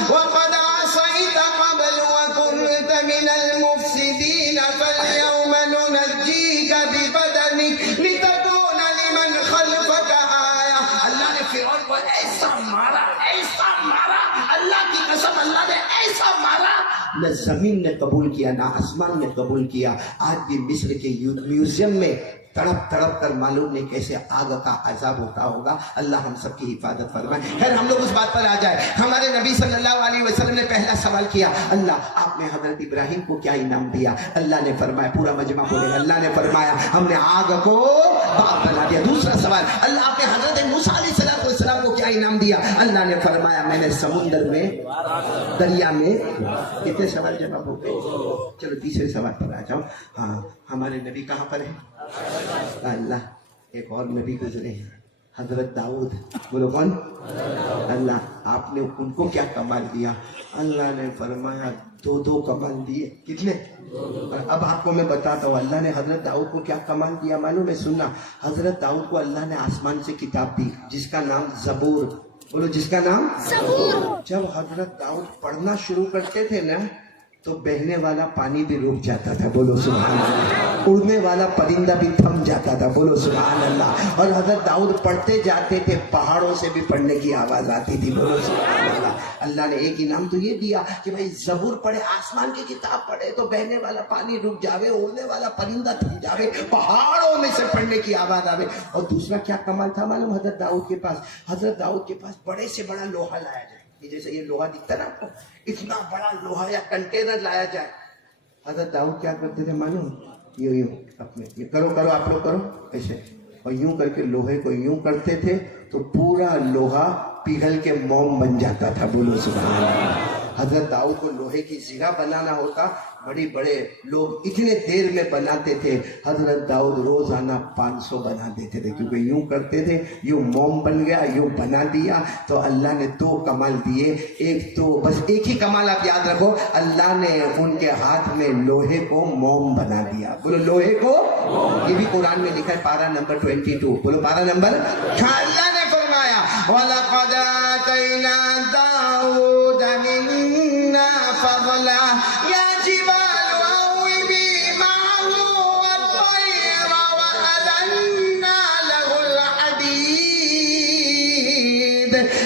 وَقَدْ عَصَيْتَ قَبْلُ وَكُنْتَ مِنَ الْمُفْسِدِينَ فَالْيَوْمَ نُنَجِّيكَ بِبَدَنِكَ لِتَكُونَ لِمَنْ خَلْفَكَ آیَةً. اللہ نے فرعون کو ایسا مارا, اللہ کی قسم اللہ نے ایسا مارا, نہ زمین نے قبول کیا نہ آسمان نے قبول کیا. آج بھی مصر کے میوزیم میں تڑپ تڑپ کر معلوم نہیں کیسے آگ کا عذاب ہوتا ہوگا. اللہ ہم سب کی حفاظت فرمائے. خیر ہم لوگ اس بات پر آ جائے. ہمارے نبی صلی اللہ علیہ وسلم نے پہلا سوال کیا اللہ آپ نے حضرت ابراہیم کو کیا انعام دیا؟ اللہ نے فرمایا, پورا مجمع بولے اللہ نے فرمایا ہم نے آگ کو باغ بنا دیا. دوسرا سوال اللہ آپ نے حضرت موسیٰ علیہ السلام کو کیا انعام دیا؟ اللہ نے فرمایا میں نے سمندر میں دریا میں. کتنے سوال جواب ہو گئے؟ چلو تیسرے سوال پر آ جاؤ. ہاں ہمارے نبی کہاں پر ہے؟ اللہ. ایک اور نبی گزرے ہیں حضرت داؤد. بولو کون؟ اللہ. آپ نے ان کو کیا کمال دیا؟ اللہ نے فرمایا 2 کمال دیے. کتنے؟ اب آپ کو میں بتاتا ہوں اللہ نے حضرت داؤد کو کیا کمال دیا معلوم ہے؟ سننا. حضرت داؤد کو اللہ نے آسمان سے کتاب دی جس کا نام زبور. بولو جس کا نام زبور. جب حضرت داؤد پڑھنا شروع کرتے تھے نا تو بہنے والا پانی بھی رک جاتا تھا. بولو سبحان اللہ. اڑنے والا پرندہ بھی تھم جاتا تھا. بولو سبحان اللہ. اور حضرت داؤد پڑھتے جاتے تھے پہاڑوں سے بھی پڑھنے کی آواز آتی تھی. بولو سبحان اللہ. اللہ نے ایک انعام تو یہ دیا کہ بھائی زبور پڑھے, آسمان کی کتاب پڑھے تو بہنے والا پانی رک جاوے, اڑنے والا پرندہ تھم جاوے, پہاڑوں میں سے پڑھنے کی آواز آوے. اور دوسرا کیا کمال تھا معلوم حضرت داؤد کے پاس؟ حضرت داؤد کے پاس بڑے سے بڑا لوہا لایا جائے. جیسے یہ لوہا دکھتا نا آپ کو, اتنا بڑا لوہا یا کنٹینر لایا جائے. حضرت داؤد کیا کرتے تھے معلوم؟ یوں اپنے یہ کرو آپ لوگ کرو ایسے, اور یوں کر کے لوہے کو یوں کرتے تھے تو پورا لوہا پگھل کے موم بن جاتا تھا. بولو سبحان اللہ. حضرت داؤد کو لوہے کی زیرہ بنانا ہوتا, بڑے لوگ اتنے دیر میں بناتے تھے. حضرت داؤد روزانہ 500 بنا دیتے تھے کیونکہ یوں کرتے تھے, یوں موم بن گیا, یوں بنا دیا. تو اللہ نے 2 کمال دیے. ایک تو بس ایک ہی کمال آپ یاد رکھو, اللہ نے ان کے ہاتھ میں لوہے کو موم بنا دیا. بولو لوہے کو. یہ بھی قرآن میں لکھا ہے پارہ نمبر 22. بولو پارہ نمبر. اللہ نے فرمایا وَلَقَدْ آتَيْنَا دَاوُودَ مِنَّا فَضْلًا يَا جِبَالُ أَوِّبِي مَعَهُ وَالطَّيْرَ وَأَلَنَّا لَهُ الْحَدِيدَ.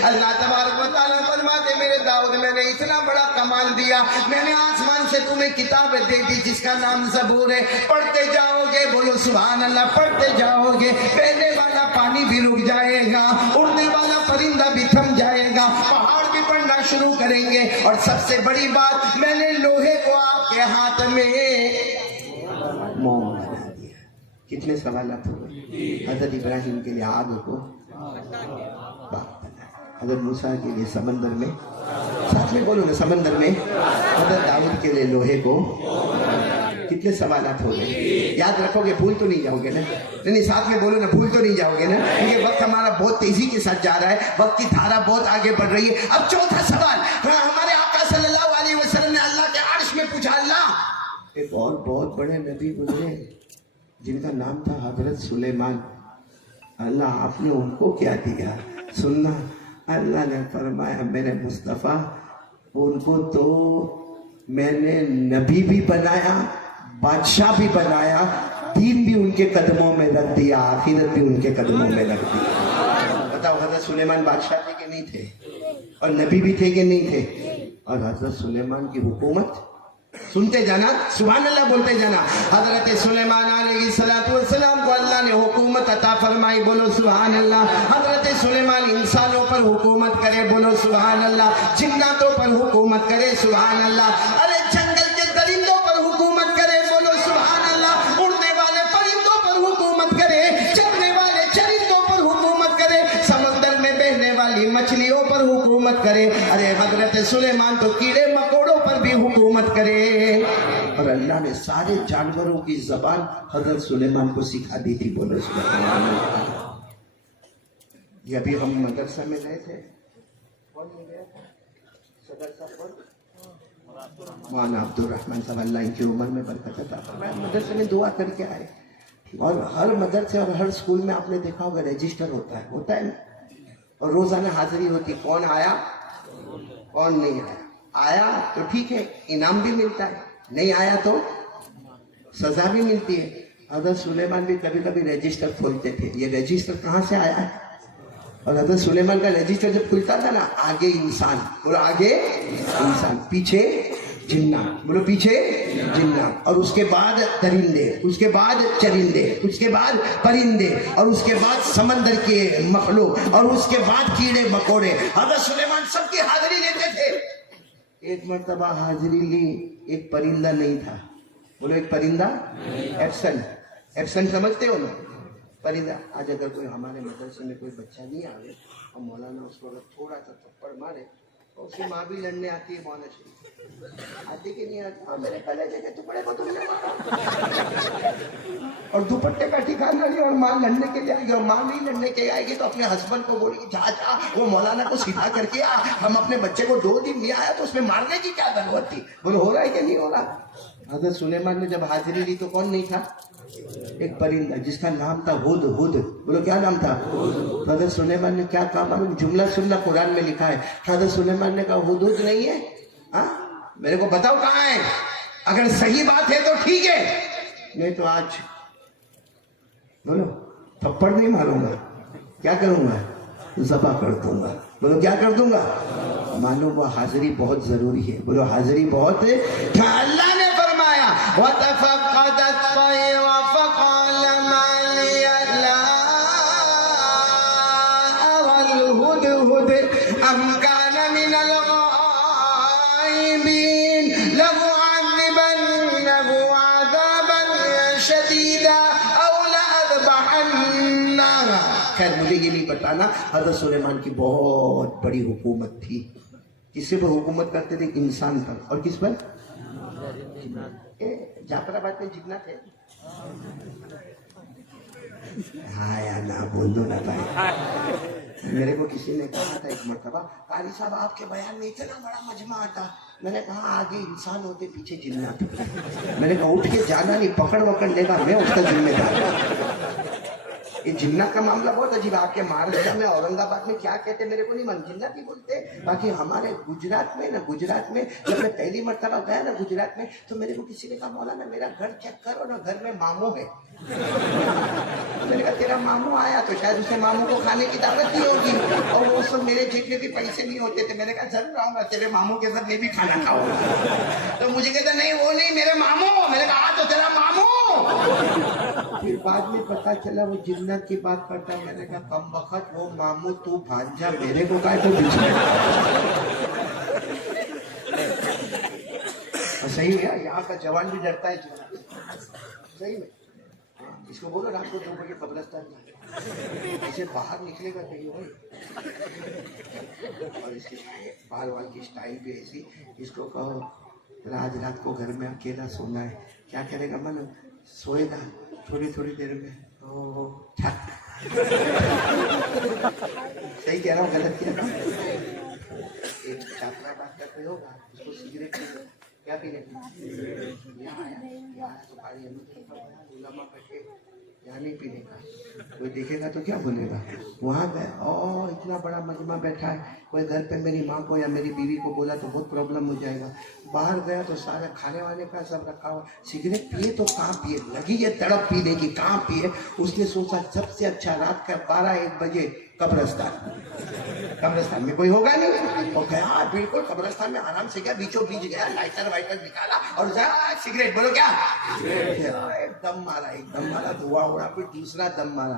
اللہ تبارک و تعالیٰ فرماتے میرے داؤد میں نے اتنا بڑا کمال دیا, میں نے آسمان سے تمہیں کتاب دے دی جس کا نام زبور ہے. پڑھتے جاؤ گے, بولو سبحان اللہ, پڑھتے جاؤ گے, بہنے والا پانی بھی رک جائے گا, اڑنے والا پرندہ بھی تھم جائے گا, پہاڑ بھی پڑھنا شروع کریں گے. اور سب سے بڑی بات میں نے لوہے کو آپ کے ہاتھ میں موم بنا دیا. کتنے سوالات ہو گئے؟ حضرت ابراہیم کے لیے آگ کو باغ بنا, حضرت موسیٰ کے لیے سمندر میں, ساتھ میں بولو نا سمندر میں, حضرت داؤد کے لیے لوہے کو. کتنے سوالات ہو گئے؟ یاد رکھو گے, بھول تو نہیں جاؤ گے نا؟ نہیں ساتھ میں بولو نا, بھول تو نہیں جاؤ گے نا؟ کیونکہ وقت ہمارا بہت تیزی کے ساتھ جا رہا ہے, وقت کی دھارا بہت آگے بڑھ رہی ہے. اب چوتھا سوال ہمارے آقا صلی اللہ علیہ وسلم نے اللہ کے عرش میں پوچھا اللہ ایک اور بہت بڑے نبی گزرے جن کا نام تھا حضرت سلیمان, اللہ آپ نے ان کو کیا دیا؟ سننا. اللہ نے فرمایا میرے مصطفیٰ ان کو تو میں نے نبی بھی بنایا, بادشاہ بھی بنایا, دین بھی ان کے قدموں میں رکھ دیا, آخرت بھی ان کے قدموں میں رکھ دیا. بتاؤ حضرت سلیمان بادشاہ تھے کہ نہیں تھے؟ اور نبی بھی تھے کہ نہیں تھے؟ اور حضرت سلیمان کی حکومت سنتے جانا, سبحان اللہ بولتے جانا. حضرت سلیمان علیہ السلام کو اللہ نے حکومت عطا فرمائی, بولو سبحان اللہ. حضرت سلیمان انسانوں پر حکومت کرے, بولو سبحان اللہ. جناتوں پر حکومت کرے, سبحان اللہ. ارے جنگل کے درندوں پر حکومت کرے, بولو سبحان اللہ. اڑنے والے پرندوں پر حکومت کرے, چلنے والے چرندوں پر حکومت کرے, سمندر میں بہنے والی مچھلیوں پر حکومت کرے. ارے حضرت سلیمان تو کیڑے مکوڑوں پر بھی حکومت کرے. اور اللہ نے سارے جانوروں کی زبان حضرت سلیمان کو سکھا دی تھی, بولو سبحان اللہ. یہ ابھی ہم مدرسہ میں گئے تھے, کون لے گیا تھا صدر صاحب, کون, مولانا عبد الرحمن صاحب, اللہ ان کی عمر میں برکت عطا فرمائے. مدرسے میں دعا کر کے آئے. اور ہر مدرسے اور ہر اسکول میں آپ نے دیکھا ہوگا رجسٹر ہوتا ہے نا, اور روزانہ حاضری ہوتی, کون آیا کون نہیں آیا. آیا تو ٹھیک ہے, انعام بھی ملتا ہے, نہیں آیا تو سزا بھی ملتی ہے. حضرت سلیمان بھی کبھی کبھی رجسٹر کھولتے تھے. یہ رجسٹر کہاں سے آیا ہے؟ اور حضرت سلیمان کا رجسٹر جب کھلتا تھا نا, آگے انسان, بولو آگے انسان, پیچھے جنات, بولو پیچھے جنات, اور اس کے بعد درندے, اس کے بعد چرندے, اس کے بعد پرندے, اور اس کے بعد سمندر کے مخلوق, اور اس کے بعد کیڑے مکوڑے. حضرت سلیمان سب کی حاضری لیتے تھے. ایک مرتبہ حاضری لی, ایک پرندہ نہیں تھا, بولو ایک پرندہ, ایبسنٹ سمجھتے ہو نا پرندہ. آج اگر کوئی ہمارے مدرسے میں کوئی بچہ نہیں آئے اور مولانا اس کو اگر تھوڑا سا تھپڑ مارے تو اس کی ماں بھی لڑنے آتی ہے, مولانا شریف آتی کہ نہیں آتی, ہاں میرے کلیجے کے ٹکڑے کو تم نے مارا, اور دوپٹے کا ٹھکانا نہیں, اور ماں لڑنے کے لیے آئے گی, اور ماں نہیں لڑنے کے آئے گی تو اپنے ہسبینڈ کو بولے گی جا جا وہ مولانا کو سیدھا کر کے آ, ہم اپنے بچے کو 2 دن نہیں آیا تو اس میں مارنے کی کیا ضرورت تھی. بولو ہو رہا ہے کہ نہیں ہو رہا. حضرت سلیمان نے جب حاضری لی تو کون نہیں تھا؟ ایک پرندہ جس کا نام تھا ہد. بولو کیا نام تھا؟ حضرت سلیمان نے کیا کہا معلوم, جملہ سننا, قرآن میں لکھا ہے. حضرت سلیمان نے کہا ہد نہیں ہے, ہاں میرے کو بتاؤ کہاں ہے, اگر صحیح بات ہے تو ٹھیک ہے, نہیں تو آج بولو تھپڑ نہیں ماروں گا, کیا کروں گا, ذبح کر دوں گا. بولو کیا کر دوں گا. معلوم وہ حاضری بہت ضروری ہے, بولو حاضری بہت ہے. اللہ نے فرمایا وَتَفَقَّدَ الطَّيْرَ فَقَالَ مَا لِيَ لَا أَرَى الْهُدْهُدَ أَمْ كَانَ مِنَ الْغَائِبِينَ لَأُعَذِّبَنَّهُ عَذَابًا شَدِيدًا أَوْ لَأَذْبَحَنَّهُ. خیر مجھے یہ نہیں بتانا. حضرت سلیمان کی بہت بڑی حکومت تھی. کس پر حکومت کرتے تھے؟ انسان پر. اور کس پر؟ جعفر آباد میں جتنا تھے. ہاں یا نہ بولو نا بھائی. میرے کو کسی نے کہا تھا ایک مرتبہ, قاری صاحب آپ کے بیان میں اتنا بڑا مجمع آتا. میں نے کہا آگے انسان ہوتے پیچھے جنات. میں نے کہا اٹھ کے جانا نہیں, پکڑ وکڑ لے گا میں اس کا ذمہ دار. یہ جنات کا معاملہ بہت عجیب. آپ کے مہاراشٹر میں اورنگ آباد میں کیا کہتے میرے کو نہیں معلوم, جنات ہی بولتے. باقی ہمارے گجرات میں جب میں پہلی مرتبہ گیا نا گجرات میں, تو میرے کو کسی نے کہا مولانا میرا گھر چیک کرو نا, گھر میں ماموں ہے. میں نے کہا تیرا ماموں آیا تو شاید اس نے ماموں کو کھانے کی دعوت دی ہوگی, اور وہ سب میرے جیب میں بھی پیسے نہیں ہوتے تھے. میں نے کہا ضرور آؤں گا تیرے ماموں کے ساتھ میں بھی کھانا کھاؤں گا. تو مجھے کہتا نہیں وہ نہیں میرے ماموں. میں نے کہا تو تیرا ماموں. پھر بعد میں پتا چلا وہ جنت کی بات کرتا ہے. میں نے کہا کم وقت وہ ماموں تو بھانجا, میرے کو کہا تو صحیح ہے. یہاں کا جوان بھی ڈرتا ہے صحیح میں. اس کو بولو رات کو 2 بجے قبرستان ایسے باہر نکلے گا کہیں ہوئی, اور اس کے بال وال کی اسٹائل بھی ایسی. اس کو کہو آج رات کو گھر میں اکیلا سونا ہے, کیا کرے گا من, سوئے گا تھوڑی دیر میں. صحیح کہہ رہا ہوں غلط کیا تھا. ایک چھاپرا بات کرتے ہوگا, اس کو سگریٹ کیا پی لیتے یہاں نہیں پینے کا. کوئی دیکھے گا تو کیا بولے گا. وہاں گئے اور اتنا بڑا مجمع بیٹھا ہے, کوئی گھر پہ میری ماں کو یا میری بیوی کو بولا تو بہت پرابلم ہو جائے گا. باہر گیا تو سارا کھانے وانے کا سب رکھا ہوا. سگریٹ پیے تو کہاں پیے, لگی ہے تڑپ پینے کی, کہاں پیے. اس نے سوچا سب سے اچھا رات کا 12-1 بجے قبرستان میں کوئی ہوگا نہیں. اور گیا بالکل قبرستان میں آرام سے گیا, بیچوں بیچ گیا, لائٹر وائٹر نکالا اور سگریٹ. بولو کیا, ایک دم مارا, دعا اڑا, پھر دوسرا دم مارا.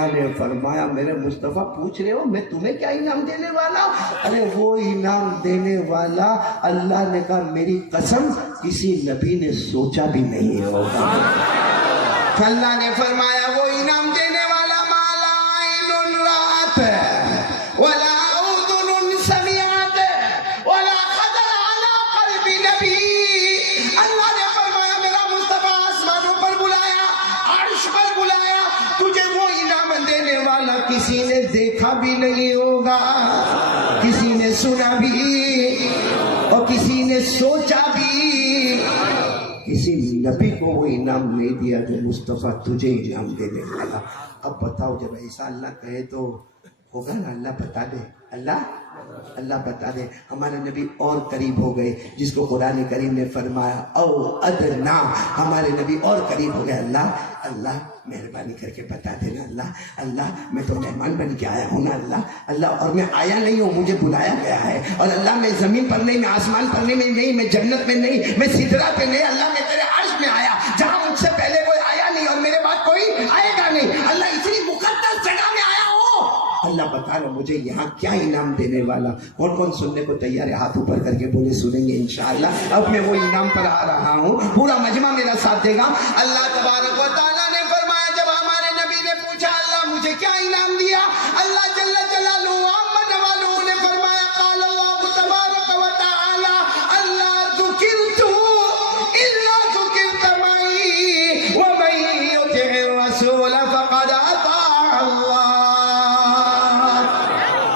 اللہ نے فرمایا میرے مصطفیٰ پوچھ رہے ہو میں تمہیں کیا انعام دینے والا ہوں؟ ارے وہ انعام دینے والا اللہ نے کہا میری قسم کسی نبی نے سوچا بھی نہیں ہوگا. اللہ نے فرمایا وہ انعام دینے والا مالا عین رات ولا اذن سمعت ولا خطر على قلب نبی. اللہ نے فرمایا میرا مصطفیٰ آسمانوں پر بلایا، عرش پر بلایا، تجھے وہ انعام دینے والا کسی نے دیکھا بھی نہیں ہوگا، کسی نے سنا بھی اور کسی نے سوچا بھی. کسی نبی کو وہ انعام نہیں دیا جو مصطفیٰ تجھے انعام دینے والا. اب بتاؤ جب ایسا اللہ کہے تو ہوگا نا؟ اللہ بتا دے، اللہ بتا دے. ہمارے نبی اور قریب ہو گئے جس کو قرآن کریم نے فرمایا او ادنا، ہمارے نبی اور قریب ہو گئے. اللہ مہربانی کر کے بتا دینا اللہ میں تو مہمان بن کے آیا ہوں نا اللہ اور میں آیا نہیں ہوں، مجھے بلایا گیا ہے. اور اللہ میں زمین پر نہیں، میں آسمان پر نہیں، میں جنت میں نہیں، میں سدرہ پہ نہیں، اللہ میں تیرے عرش میں آیا جہاں مجھ سے پہلے کوئی آیا نہیں اور میرے بعد کوئی آئے گا نہیں. اللہ اتنی مقدس جگہ میں آیا ہوں. اللہ بتا رہا مجھے یہاں کیا انعام دینے والا. کون سننے کو تیار ہے؟ ہاتھ اوپر کر کے بولے سنیں گے انشاءاللہ. اب میں وہ انعام پر آ رہا ہوں، پورا مجمع میرا ساتھ دے گا. اللہ تبارک و تعالیٰ نے فرمایا جب ہمارے نبی نے پوچھا اللہ مجھے کیا انعام دیا، اللہ جل جلالہ عمن والہ نے فرمایا قال اللہ تبارک و تعالی اللہ ذکرت الا ذکرت معی ومن یطع الرسول فقد اطاع اللہ.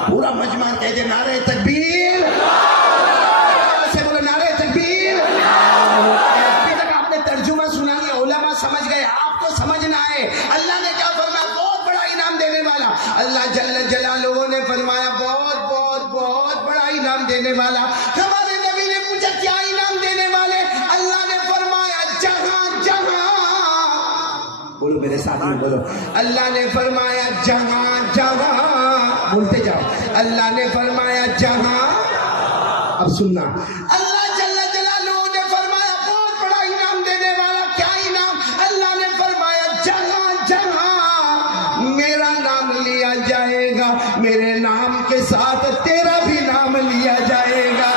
پورا مجمع کہہ دے نعرہ تکبیر سے بولو نعرہ تکبیر. ابھی تک آپ نے ترجمہ سنا لیا، علماء سمجھ گئے، آپ کو سمجھنا ہے. اللہ نے کیا فرمایا؟ بہت بڑا انعام دینے والا. اللہ جل جلالہ نے فرمایا بہت بہت بہت بڑا انعام دینے والا. ہمارے نبی نے پوچھا کیا انعام دینے والے؟ اللہ نے فرمایا جہاں جہاں، بولو میرے ساتھ میں بولو، اللہ نے فرمایا جہاں جہاں، بولتے جاؤ، اللہ نے فرمایا جہاں. اب سننا، اللہ جل جلالہ نے فرمایا بہت بڑا انعام دینے والا. کیا انعام؟ اللہ نے فرمایا جہاں جہاں میرا نام لیا جائے گا، میرے نام کے ساتھ تیرا بھی نام لیا جائے گا.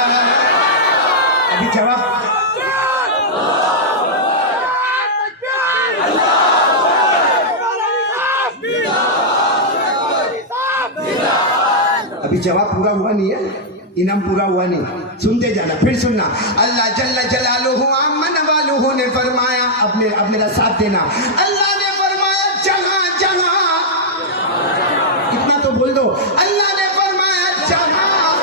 ابھی جواب ابھی جواب پورا ہوا نہیں ہے، انعام پورا ہوا نہیں. سنتے جانا، پھر سننا. اللہ جل جلالہ عمن والہ نے فرمایا، اب میرا ساتھ دینا. اللہ نے فرمایا جہاں جہاں، اتنا تو بول دو. اللہ نے فرمایا جہاں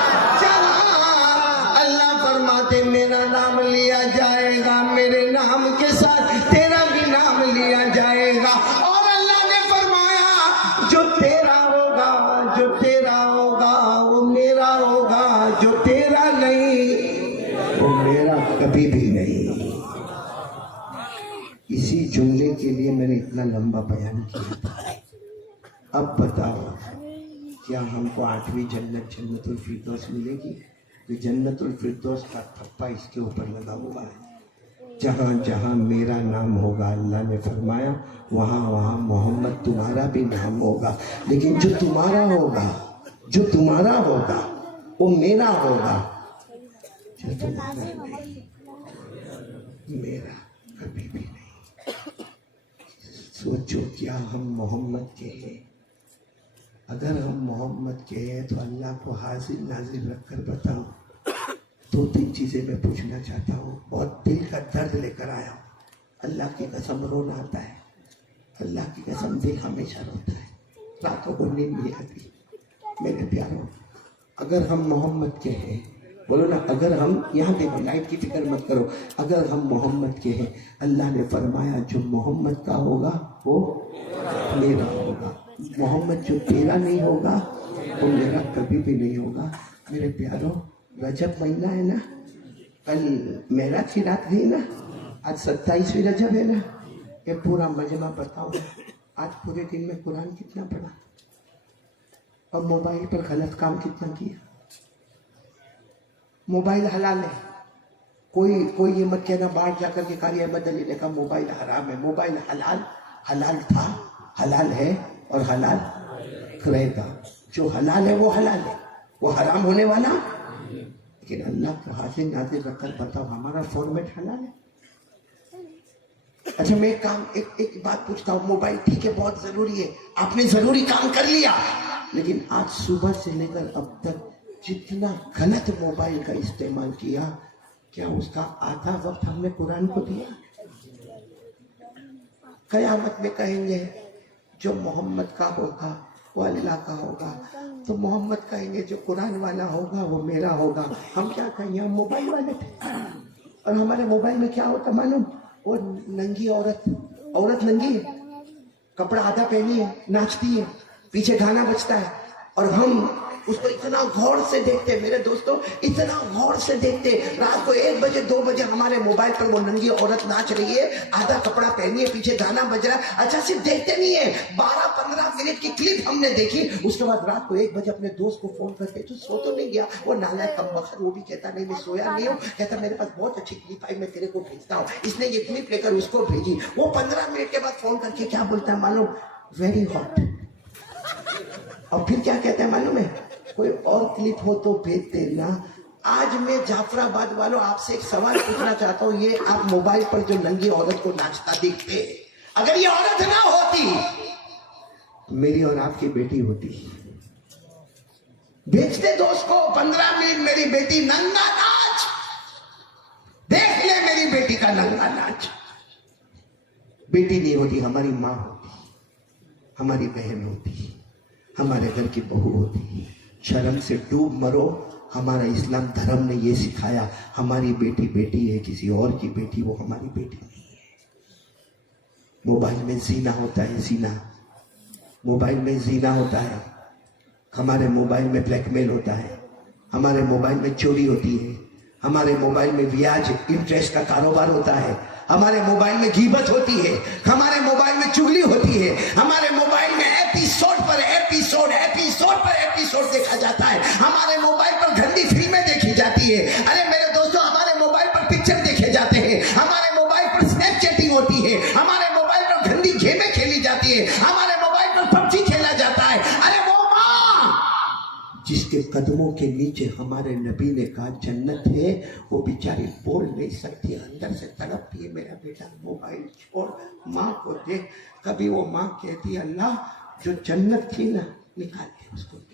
جہاں، اللہ فرماتے میرا نام لیا جائے گا، میرے نام کے ساتھ تیرا بھی نام لیا جائے گا. اور اللہ نے فرمایا جو تیرا ہوگا، جو تیرا ہوگا وہ میرا ہوگا، جو تیرا نہیں وہ میرا کبھی بھی نہیں. اسی جملے کے لیے میں نے اتنا لمبا بیان کیا تھا. اب بتاؤ کیا ہم کو 8ویں جنت جنت الفردوس ملے گی؟ کہ جنت الفردوس کا تھپا اس کے اوپر لگا ہوا ہے. جہاں جہاں میرا نام ہوگا، اللہ نے فرمایا وہاں وہاں محمد تمہارا بھی نام ہوگا. لیکن جو تمہارا ہوگا، جو تمہارا ہوگا وہ میرا ہوگا، جو تمہارا نہیں میرا کبھی بھی نہیں. سوچو کیا ہم محمد کے ہیں؟ اگر ہم محمد کے ہیں تو اللہ کو حاضر ناظر رکھ کر بتاؤ 2-3 چیزیں میں پوچھنا چاہتا ہوں. بہت دل کا درد لے کر آیا ہوں. اللہ کی قسم رونا آتا ہے، اللہ کی قسم دل ہمیشہ روتا ہے، راتوں کو نیند نہیں آتی. میرے پیاروں، اگر ہم محمد کے ہیں، بولو نا، اگر ہم، یہاں دیکھو لائٹ کی فکر مت کرو، اگر ہم محمد کے ہیں، اللہ نے فرمایا جو محمد کا ہوگا وہ میرا ہوگا. محمد جو تیرا نہیں ہوگا وہ میرا کبھی بھی نہیں ہوگا. میرے پیاروں، رجب مہینہ ہے نا، کل معراج کی رات گئی نا، آج 27ویں رجب ہے نا. یہ پورا مجمع بتاؤ آج پورے دن میں قرآن کتنا پڑھا اور موبائل پر غلط کام کتنا کیا. موبائل حلال ہے، کوئی یہ مت کہنا باہر جا کر کے قاری احمد علی نے کہا موبائل حرام ہے. موبائل حلال تھا، حلال ہے. اور حلال رہے گا. جو حلال ہے وہ حلال ہے, وہ حرام ہونے والا. لیکن اللہ کو حاضر ناظر رکھ کر بتاؤ ہمارا فارمیٹ حلال ہے. اچھا میں ایک بات پوچھتا ہوں, موبائل ٹھیک ہے بہت ضروری ہے, آپ نے ضروری کام کر لیا, لیکن آج صبح سے لے کر اب تک جتنا غلط موبائل کا استعمال کیا, کیا اس کا آدھا وقت ہم نے قرآن کو دیا؟ قیامت میں کہیں گے جو محمد کا ہوگا وہ اللہ کا ہوگا, تو محمد کہیں گے جو قرآن والا ہوگا وہ میرا ہوگا. ہم کیا کہیں گے؟ ہم موبائل والے تھے. اور ہمارے موبائل میں کیا ہوتا معلوم؟ وہ ننگی عورت ننگی ہے, کپڑا آدھا پہنی ہے, ناچتی ہے, پیچھے گانا بجتا ہے, اور ہم اس کو اتنا غور سے دیکھتے, میرے دوستوں اتنا غور سے دیکھتے. رات کو 1 بجے 2 بجے ہمارے موبائل پر وہ ننگی عورت ناچ رہی ہے, آدھا کپڑا پہنی ہے, پیچھے گانا بج رہا ہے. اچھا صرف دیکھتے نہیں ہے, 12-15 منٹ کی کلپ ہم نے دیکھی, اس کے بعد رات کو 1 بجے اپنے دوست کو فون کرتے, تو سو تو نہیں گیا؟ وہ نالائق کم بخت, وہ بھی کہتا نہیں میں سویا نہیں ہوں, کہتا میرے پاس بہت اچھی کلپ آئی میں تیرے کو بھیجتا ہوں. اس نے یہ کلپ لے کر اس کو بھیجی, وہ 15 منٹ کے بعد فون کر کے کیا بولتا ہے معلوم؟ Very hot. اور پھر کیا کہتا ہے معلوم ہے؟ کوئی اور کلپ ہو تو بھیج دینا. آج میں جعفر آباد والوں آپ سے ایک سوال پوچھنا چاہتا ہوں, یہ آپ موبائل پر جو ننگی عورت کو ناچتا دیکھتے, اگر یہ عورت نہ ہوتی تو میری اور آپ کی بیٹی ہوتی. بھیجتے دوست کو 15 منٹ میری بیٹی ننگا ناچ, دیکھ لے میری بیٹی کا ننگا ناچ. بیٹی نہیں ہوتی, ہماری ماں ہوتی, ہماری بہن ہوتی, ہمارے گھر کی بہو ہوتی. شرم سے ڈوب مرو. ہمارا اسلام دھرم نے یہ سکھایا, ہماری بیٹی بیٹی ہے, کسی اور کی بیٹی وہ ہماری بیٹی نہیں ہے. موبائل میں زینا ہوتا ہے, زینا موبائل میں زینا ہوتا ہے, ہمارے موبائل میں بلیک میل ہوتا ہے, ہمارے موبائل میں چوری ہوتی ہے, ہمارے موبائل میں بیاج انٹرسٹ کا کاروبار ہوتا ہے, ہمارے موبائل میں غیبت ہوتی ہے, ہمارے موبائل میں چغلی ہوتی ہے, ہمارے موبائل میں ایپیسوڈ پر ایپیسوڈ دیکھا جاتا ہے, ہمارے موبائل پر گندی فلمیں دیکھی جاتی ہے. ارے میرے دوستوں ہمارے موبائل پر پکچر دیکھے جاتے ہیں, ہمارے موبائل پر اسنیپ چیٹنگ ہوتی ہے, ہمارے موبائل پر گندی گیمیں کھیلی جاتی ہے, ہمارے موبائل پر پبجی کھیلا جاتا ہے. ارے وہ ماں جس کے قدموں کے نیچے ہمارے نبی نے کہا جنت ہے, وہ بیچاری بول نہیں سکتی, اندر سے تڑپتی ہے, میرا بیٹا موبائل چھوڑ, ماں کو دیکھ. کبھی وہ ماں کہتی اللہ جو جنت تھی نا نکال دے, اس کو نکال دے.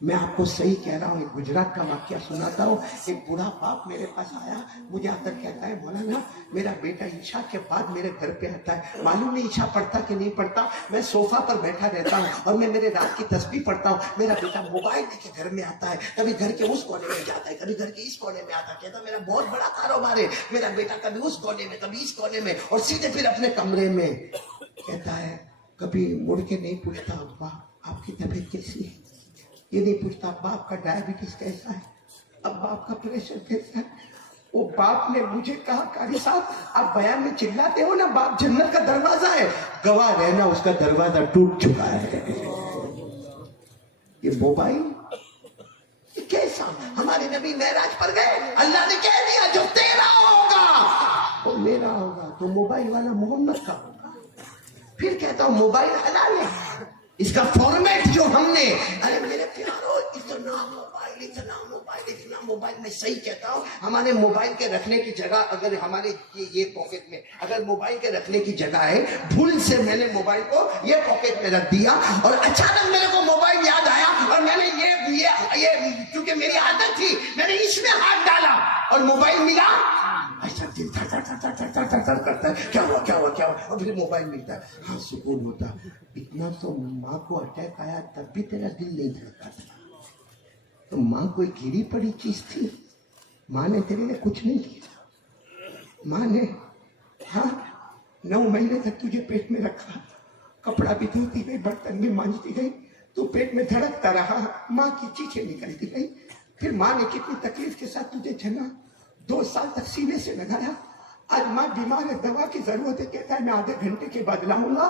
میں آپ کو صحیح کہہ رہا ہوں, ایک گجرات کا واقعہ سناتا ہوں. ایک بوڑھا باپ میرے پاس آیا, مجھے آ کر کہتا ہے مولانا میرا بیٹا عشاء کے بعد میرے گھر پہ آتا ہے, معلوم نہیں عشاء پڑھتا کہ نہیں پڑھتا, میں صوفہ پر بیٹھا رہتا ہوں اور میں میرے رات کی تسبیح پڑھتا ہوں. میرا بیٹا موبائل لے کے گھر میں آتا ہے, کبھی گھر کے اس کونے میں جاتا ہے, کبھی گھر کے اس کونے میں آتا ہے, کہتا میرا بہت بڑا کاروبار ہے. میرا بیٹا کبھی اس کونے میں کبھی اس کونے میں, اور سیدھے پھر اپنے کمرے میں کہتا ہے, کبھی مڑ کے نہیں پوچھتا ابا آپ کی طبیعت کیسی ہے, یہ نہیں پوچھتا ابا آپ کا ڈائبٹیز کیسا ہے, ابا آپ کا پریشر کیسا ہے. وہ باپ نے مجھے کہا قاری صاحب آپ بیان میں چلاتے ہو نا باپ جنت کا دروازہ ہے, گواہ رہنا اس کا دروازہ ٹوٹ چکا ہے. یہ موبائل کیسا, ہمارے نبی معراج پر گئے, اللہ نے کہہ دیا جو تیرا ہوگا وہ میرا ہوگا, تو موبائل والا محمد کا ہوگا. پھر کہتا ہوں موبائل حلال ہے, اس کا فارمیٹ جو ہم نے, ارے میرے پیارو اتنا موبائل میں صحیح کہتا ہوں, ہمارے موبائل کے رکھنے کی جگہ اگر ہمارے یہ پاکٹ میں اگر موبائل کے رکھنے کی جگہ ہے, بھول سے میں نے موبائل کو یہ پاکٹ میں رکھ دیا اور اچانک میرے کو موبائل یاد آیا اور میں نے یہ کیونکہ میری عادت تھی میں نے اس میں ہاتھ ڈالا اور موبائل ملا, ایسا دل کرتا ہے کیا ہوا اور پھر موبائل ملتا ہے, ہاں سکون ہوتا. اتنا تو ماں کو اٹیک آیا تب بھی تیرا دل نہیں دھڑکا تھا, تو ماں کوئی گری پڑی چیز تھی, ماں نے تیرے لیے کچھ نہیں کیا, ماں نے 9 مہینے تک تجھے پیٹ میں رکھا, کپڑا بھی دھوتی گئی, برتن بھی مانجتی گئی, تو پیٹ میں دھڑکتا رہا, ماں کی چیخیں نکلتی گئی, پھر ماں نے کتنی تکلیف کے ساتھ تجھے جنا, 2 سال تک سینے سے لگایا. آج ماں بیمار ہے, دوا کی ضرورت ہے, کہتا ہے میں آدھے گھنٹے کے بعد لاؤں گا.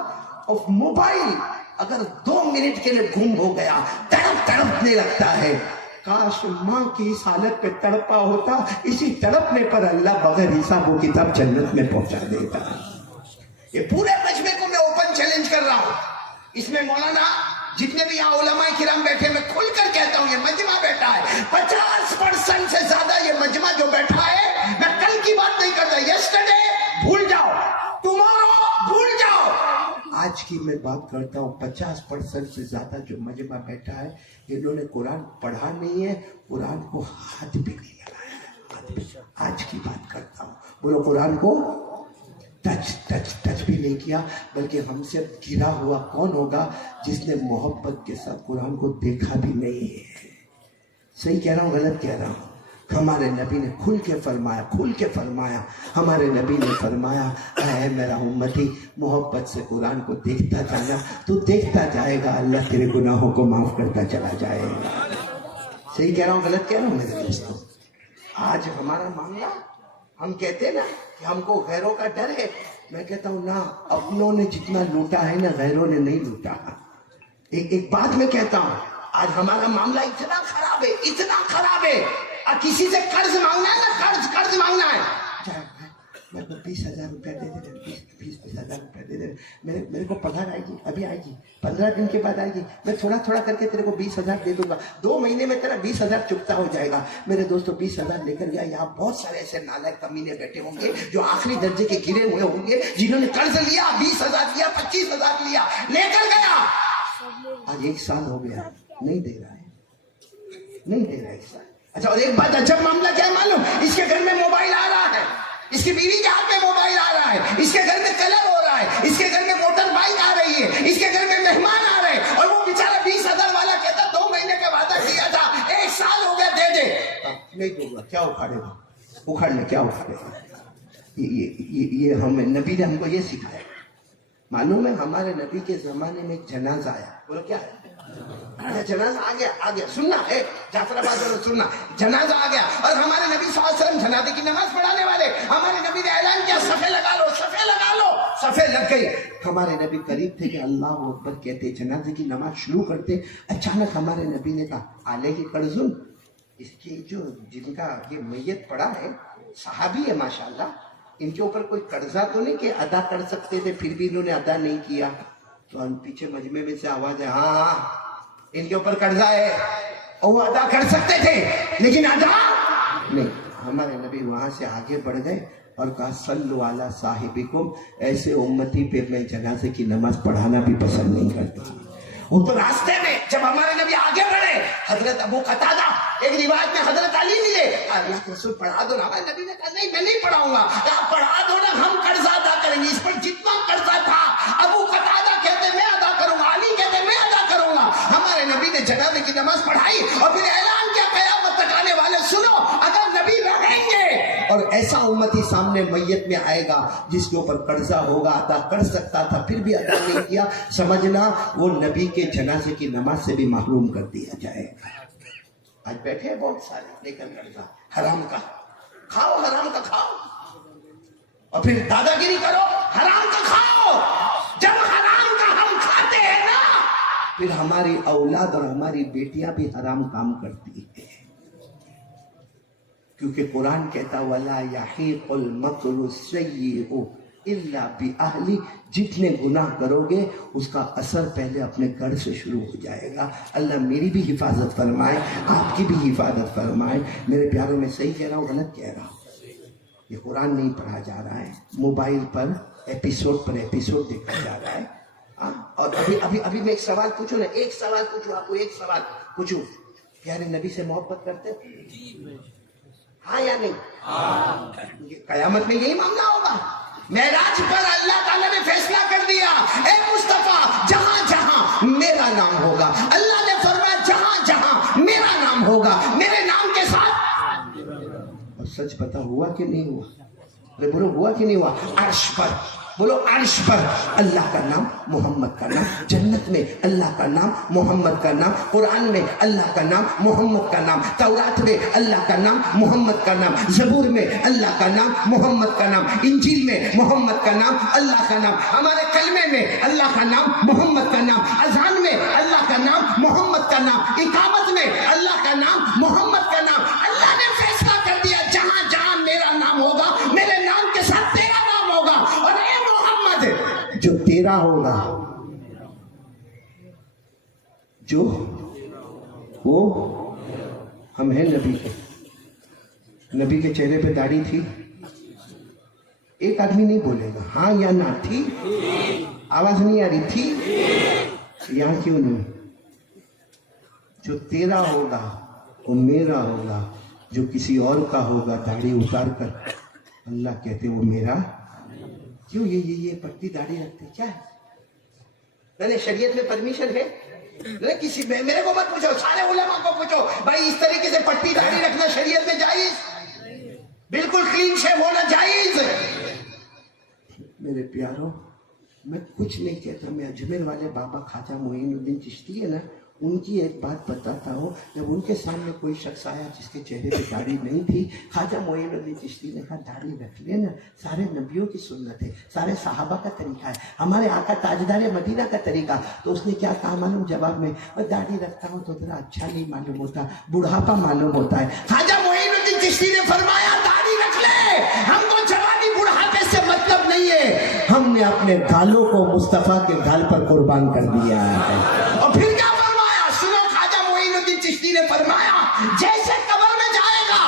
اور موبائل اگر 2 منٹ کے لیے گم ہو گیا تڑپنے لگتا ہے. کاش ماں کی اس حالت پہ تڑپا ہوتا, اسی تڑپنے پر اللہ بغیر حساب و کتاب جنت میں پہنچا دیتا. یہ پورے مجمع کو میں اوپن چیلنج کر رہا ہوں, اس میں مولانا جتنے بھی یہاں علماء کرام بیٹھے میں کھل کر کہتا ہوں یہ مجمع بیٹھا ہے 50% سے زیادہ یہ مجمع جو بیٹھا ہے، میں کل کی بات نہیں کرتا، یسٹرڈے بھول جاؤ، ٹمارو بھول جاؤ، آج کی میں بات کرتا ہوں 50% سے زیادہ جو مجمع بیٹھا ہے انہوں نے قرآن پڑھا نہیں ہے، قرآن کو ہاتھ بھی نہیں لگایا۔ آج کی بات کرتا ہوں، بولو قرآن کو ٹچ بھی نہیں کیا، بلکہ ہم سے گرا ہوا کون ہوگا جس نے محبت کے ساتھ قرآن کو دیکھا بھی نہیں ہے۔ صحیح کہہ رہا ہوں غلط کہہ رہا ہوں؟ ہمارے نبی نے کھل کے فرمایا، ہمارے نبی نے فرمایا اے میرا امتی محبت سے قرآن کو دیکھتا جانا، تو دیکھتا جائے گا اللہ تیرے گناہوں کو معاف کرتا چلا جائے گا۔ صحیح کہہ رہا ہوں غلط کہہ رہا ہوں میرے دوستوں؟ آج ہمارا معاملہ، ہم کہتے ہیں نا کہ ہم کو غیروں کا ڈر ہے، میں کہتا ہوں نا، اپنوں نے جتنا لوٹا ہے نا غیروں نے نہیں لوٹا۔ ایک بات میں کہتا ہوں، آج ہمارا معاملہ اتنا خراب ہے، کسی سے قرض مانگنا ہے نا، قرض مانگنا ہے، میں کو 20,000 روپیہ دے دے، 20,000 روپیہ دے دے، میرے کو پگار آئے گی، ابھی آئے گی، 15 دن کے بعد آئے گی، میں تھوڑا کر کے تیرے کو 20,000 دے دوں گا، 2 مہینے میں تیرا 20,000 چکتا ہو جائے گا۔ میرے دوستو 20,000 لے کر گیا، یہاں بہت سارے ایسے نالائق کمینے بیٹھے ہوں گے جو آخری درجے کے گرے ہوئے ہوں گے، جنہوں نے قرض لیا، 20,000 لیا، 25,000 لیا، لے کر گیا، آج 1 سال ہو گیا نہیں دے رہا ہے 1 سال۔ اچھا، اور ایک بات عجب معاملہ کیا ہے معلوم؟ اس کے گھر میں موبائل آ رہا ہے، اس کی بیوی کے ہاتھ میں موبائل آ رہا ہے، اس کے گھر میں کلر ہو رہا ہے، اس کے گھر میں موٹر بائک آ رہی ہے، اس کے گھر میں مہمان آ رہے ہیں، اور وہ بیچارہ 20,000 والا کہتا 2 مہینے کا وعدہ کیا تھا، 1 سال ہو گیا، دے نہیں دوں گا، کیا اکھاڑے گا؟ اکھاڑ لے، کیا اکھاڑے گا؟ یہ ہمیں نبی نے ہم کو یہ سکھایا۔ معلوم ہے ہمارے نبی کے زمانے میں ایک جنازہ آیا، بولو کیا ہے؟ جنازہ آ گیا، سننا ہے جعفر آباد والوں، سننا، جنازہ آ گیا، اور ہمارے نبی صلی اللہ علیہ وسلم جنازے کی نماز پڑھانے والے، ہمارے نبی نے اعلان کیا صفے لگا لو، صفے لگ گئی۔ ہمارے نبی قریب تھے کہ اللہ اکبر کہتے، جنازے کی نماز شروع کرتے، اچانک ہمارے نبی نے کہا آلے کی قرضن، اس کی جو جن کا یہ میت پڑا ہے صحابی ہے ماشاءاللہ، ان کے اوپر کوئی قرضہ تو نہیں کہ ادا کر سکتے تھے پھر بھی انہوں نے ادا نہیں کیا؟ تو ہم پیچھے مجمع میں سے آواز ہے، ہاں ان کے اوپر قرضہ ہے، اور وہ ادا کر سکتے تھے لیکن ادا نہیں۔ ہمارے نبی وہاں سے آگے بڑھ گئے اور کہا صلو علی صاحبکم، ایسے امتی پہ میں جنازے کی نماز پڑھانا بھی پسند نہیں کرتا۔ وہ تو راستے میں جب ہمارے نبی آگے بڑھے، حضرت ابو قتادہ، ایک روایت میں حضرت علی ملے، اللہ کے رسول پڑھا دو نا، ہمارے نبی نے کہا نہیں میں نہیں پڑھاؤں گا، آپ پڑھا دو نا، ہم قرضہ ادا کریں گے، اس پر جتنا قرضہ تھا ابو قتادہ کہتے میں ادا کروں گا، علی کہتے میں ادا کروں گا۔ ہمارے نبی نے جنازے کی نماز پڑھائی اور پھر اعلان کیا، قیامت تک آنے والے سنو، اگر نبی رہیں گے اور ایسا امتی سامنے میت میں آئے گا جس کے اوپر قرضہ ہوگا، ادا کر سکتا تھا پھر بھی ادا نہیں کیا، سمجھنا وہ نبی کے جنازے کی نماز سے بھی محروم کر دیا جائے گا۔ آج بیٹھے ہیں بہت سارے لیکن قرضہ حرام کا کھاؤ، حرام کا کھاؤ، اور پھر دادا گیری کرو، حرام کا کھاؤ۔ جب حرام کا ہم کھاتے ہیں نا، پھر ہماری اولاد اور ہماری بیٹیاں بھی حرام کام کرتی ہیں، کیونکہ قرآن کہتا وَلَا يَحِيقُ الْمَكْرُ السَّيِّئُ إِلَّا بِأَهْلِ، جتنے گناہ کرو گے اس کا اثر پہلے اپنے گھر سے شروع ہو جائے گا۔ اللہ میری بھی حفاظت فرمائے، آپ کی بھی حفاظت فرمائے۔ میرے پیاروں میں صحیح کہہ رہا ہوں غلط کہہ رہا ہوں؟ یہ قرآن نہیں پڑھا جا رہا ہے، موبائل پر ایپیسوڈ دیکھا جا رہا ہے۔ اور ابھی میں ایک سوال پوچھوں نا، ایک سوال پوچھوں آپ کو، ایک سوال پوچھوں، پیارے نبی سے محبت کرتے ہو؟ ہاں یا نہیں؟ قیامت میں یہی معاملہ ہوگا۔ معراج پر اللہ تعالیٰ نے فیصلہ کر دیا، اے مصطفیٰ جہاں جہاں میرا نام ہوگا، اللہ نے فرمایا جہاں جہاں میرا نام ہوگا میرے نام کے ساتھ۔ اور سچ پتا ہوا کہ نہیں ہوا؟ ارے بولو ہوا کہ نہیں ہوا؟ عرش پر، بولو عرش پر اللہ کا نام، محمد کا نام، جنت میں اللہ کا نام، محمد کا نام، قرآن میں اللہ کا نام، محمد کا نام، تورات میں اللہ کا نام، محمد کا نام، زبور میں اللہ کا نام، محمد کا نام، انجیل میں محمد کا نام، اللہ کا نام، ہمارے کلمے میں اللہ کا نام، محمد کا نام، اذان میں اللہ کا نام، محمد کا نام، اقامت میں اللہ کا نام، محمد کا نام۔ اللہ نے فیصلہ کر دیا جہاں جہاں میرا نام ہوگا میرے نام کے ساتھ تیرا نام ہوگا، اور جو تیرا ہوگا جو وہ ہم ہیں نبی کے. نبی کے چہرے پہ داڑھی تھی؟ ایک آدمی نہیں بولے گا ہاں یا نہ تھی. آواز نہیں آ رہی تھی؟ یہاں کیوں نہیں؟ جو تیرا ہوگا وہ میرا ہوگا، جو کسی اور کا ہوگا داڑھی اتار کر اللہ کہتے وہ میرا. کیوں یہ پٹی داڑھی رکھتے کیا ہے؟ شریعت میں پرمیشن ہے؟ کسی میرے کو مت پوچھو، سارے علماء کو پوچھو بھائی اس طریقے سے پٹی داڑھی رکھنا شریعت میں جائز؟ بالکل کلین شیو ہونا جائز. میرے پیارو میں کچھ نہیں کہتا، میں اجمیر والے بابا خواجہ معین الدین چشتی ہے نا، ان کی ایک بات بتاتا ہوں. جب ان کے سامنے کوئی شخص آیا جس کے چہرے پہ داڑھی نہیں تھی، خواجہ معین الدین چشتی نے کہا داڑھی رکھ لینا، سارے نبیوں کی سنت ہے، سارے صحابہ کا طریقہ ہے، ہمارے آقا تاجدار مدینہ کا طریقہ. تو اس نے کیا کہا معلوم جواب میں؟ داڑھی رکھتا ہوں تو ذرا اچھا نہیں معلوم ہوتا، بڑھاپا معلوم ہوتا ہے. خواجہ معین الدین چشتی نے فرمایا داڑھی رکھ لے، ہم کو جوانی بڑھاپے سے مطلب نہیں ہے، ہم نے اپنے گالوں کو مصطفیٰ کے گال پر قربان کر دیا ہے. اور پھر کیا چشتی نے فرمایا جیسے قبر میں جائے گا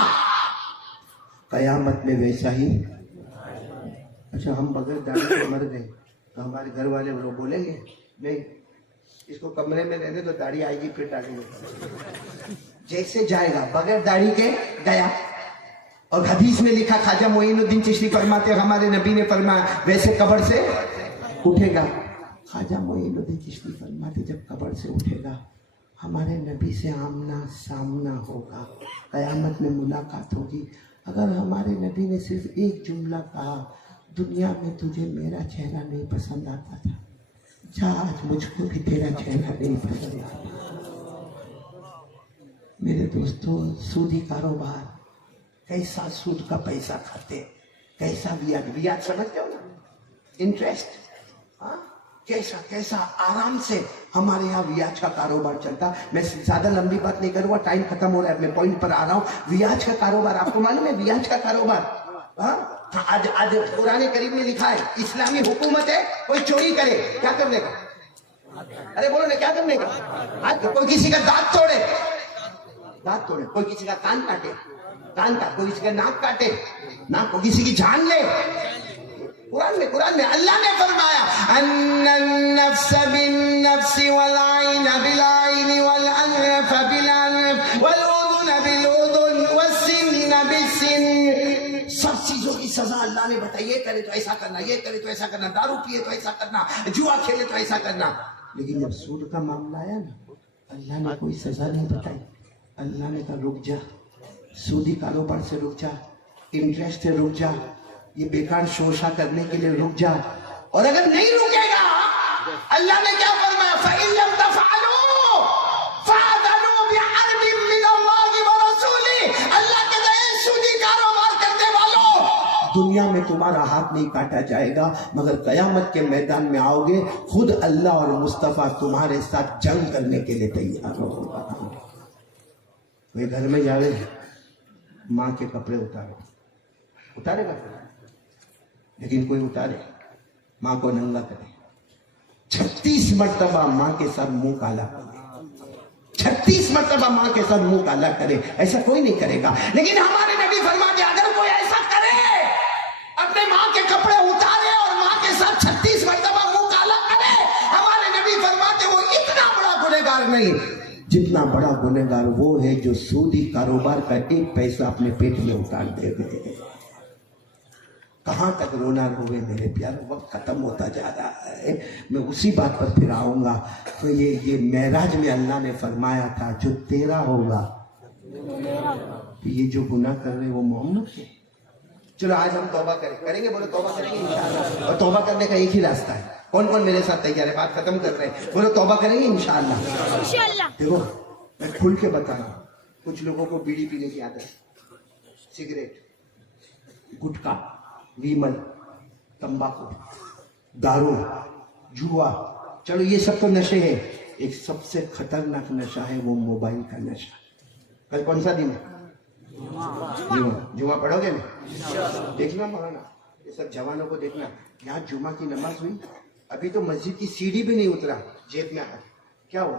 قیامت میں ویسا ہی. اچھا ہم بغیر داڑھی کے مر گئے تو ہمارے گھر والے وہ بولیں گے نہیں اس کو کمرے میں رہنے تو داڑھی آئے گی پھر ڈالیں گے. جیسے جائے گا بغیر داڑھی کے گیا. اور حدیث میں لکھا خواجہ معین الدین چشتی فرماتے ہمارے نبی نے فرمایا ویسے قبر سے اٹھے گا. خواجہ معین الدین چشتی فرماتے جب قبر سے اٹھے گا ہمارے نبی سے آمنا سامنا ہوگا، قیامت میں ملاقات ہوگی. اگر ہمارے نبی نے صرف ایک جملہ کہا دنیا میں تجھے میرا چہرہ نہیں پسند آتا تھا، جا آج مجھ کو بھی تیرا چہرہ نہیں پسند آتا. میرے دوستو سودی کاروبار کیسا سود کا پیسہ کھاتے، کیسا بیاج سمجھتے ہو نا، انٹرسٹ. کیسا کیسا آرام سے ہمارے یہاں ویاج کا کاروبار چلتا. میں زیادہ لمبی بات نہیں کروں گا، ٹائم ختم ہو رہا ہے، میں پوائنٹ پر آ رہا ہوں. ویاج کا کاروبار آپ کو معلوم ہے؟ ویاج کا کاروبار آج قرآن کریم میں لکھا ہے اسلامی حکومت ہے، کوئی چوری کرے کیا کرنے کا؟ ارے بولو نا کیا کرنے کا؟ کوئی کسی کا دانت توڑے، کوئی کسی کا کان کاٹے، کوئی کسی کا ناک کاٹے، کوئی کسی کی جان لے. قرآن میں اللہ نے فرمایا ان النفس بالنفس والعین بالعین والانف بالانف والاذن بالاذن والسن بالسن. سب چیزوں کی سزا اللہ نے بتائی، یہ کرے تو ایسا کرنا، یہ کرے تو ایسا کرنا، دارو پیے تو ایسا کرنا، جوا کھیلے تو ایسا کرنا. لیکن جب سود کا معاملہ آیا نا اللہ نے کوئی سزا نہیں بتائی. اللہ نے کہا رک جا، سودی کاروبار سے رک جا، انٹرسٹ سے رک جا، یہ بیکار شوشا کرنے کے لیے رک جا. اور اگر نہیں رکے گا اللہ نے کیا فرمایا فَإِن لَمْ تَفْعَلُوا فَأَذَنُوا بِحَرْبٍ مِّنَ اللَّهِ وَرَسُولِهِ. اللہ کہتا ہے سودی کاروبار کرنے والوں دنیا میں تمہارا ہاتھ نہیں کاٹا جائے گا، مگر قیامت کے میدان میں آؤ گے خود اللہ اور مصطفیٰ تمہارے ساتھ جنگ کرنے کے لیے تیار ہوگا. وہ گھر میں جاوے ماں کے کپڑے اتارے گا لیکن کوئی اتارے ماں کو ننگا کرے، 36 مرتبہ ماں کے ساتھ منہ کالا کرے، 36 مرتبہ ماں کے ساتھ منہ کالا کرے، ایسا کوئی نہیں کرے گا. لیکن ہمارے نبی فرماتے اگر کوئی ایسا کرے اپنے ماں کے کپڑے اتارے اور ماں کے ساتھ 36 مرتبہ منہ کالا کرے، ہمارے نبی فرماتے وہ اتنا بڑا گنہگار نہیں جتنا بڑا گنہگار وہ ہے جو سودی کاروبار کا ایک پیسہ اپنے پیٹ میں اتار دے گئے. کہاں تک رونا روئے میرے پیارے، وقت ختم ہوتا جا رہا ہے. میں اسی بات پر پھر آؤں گا. تو یہ معراج میں اللہ نے فرمایا تھا جو تیرا ہوگا، یہ جو گناہ کر رہے وہ محمد کے. چلو آج ہم توبہ کریں گے، بولو توبہ کریں گے انشاءاللہ. اور توبہ کرنے کا ایک ہی راستہ ہے. کون کون میرے ساتھ تیار ہے؟ بات ختم کر رہے ہیں، بولو توبہ کریں گے انشاءاللہ. دیکھو میں کھل کے بتا رہا ہوں، کچھ لوگوں کو بیڑی پینے کی عادت، سگریٹ، گٹکا، ویمل، تمباکو، دارو، جوا، چلو یہ سب تو نشے ہیں. ایک سب سے خطرناک نشہ ہے وہ موبائل کا نشہ. کل کون سا دن ہے؟ جمعہ پڑھو گے نا؟ دیکھنا مولانا یہ سب جوانوں کو دیکھنا، یہاں جمعہ کی نماز ہوئی، ابھی تو مسجد کی سیڑھی بھی نہیں اترا، جیب میں ہاتھ، کیا ہوا؟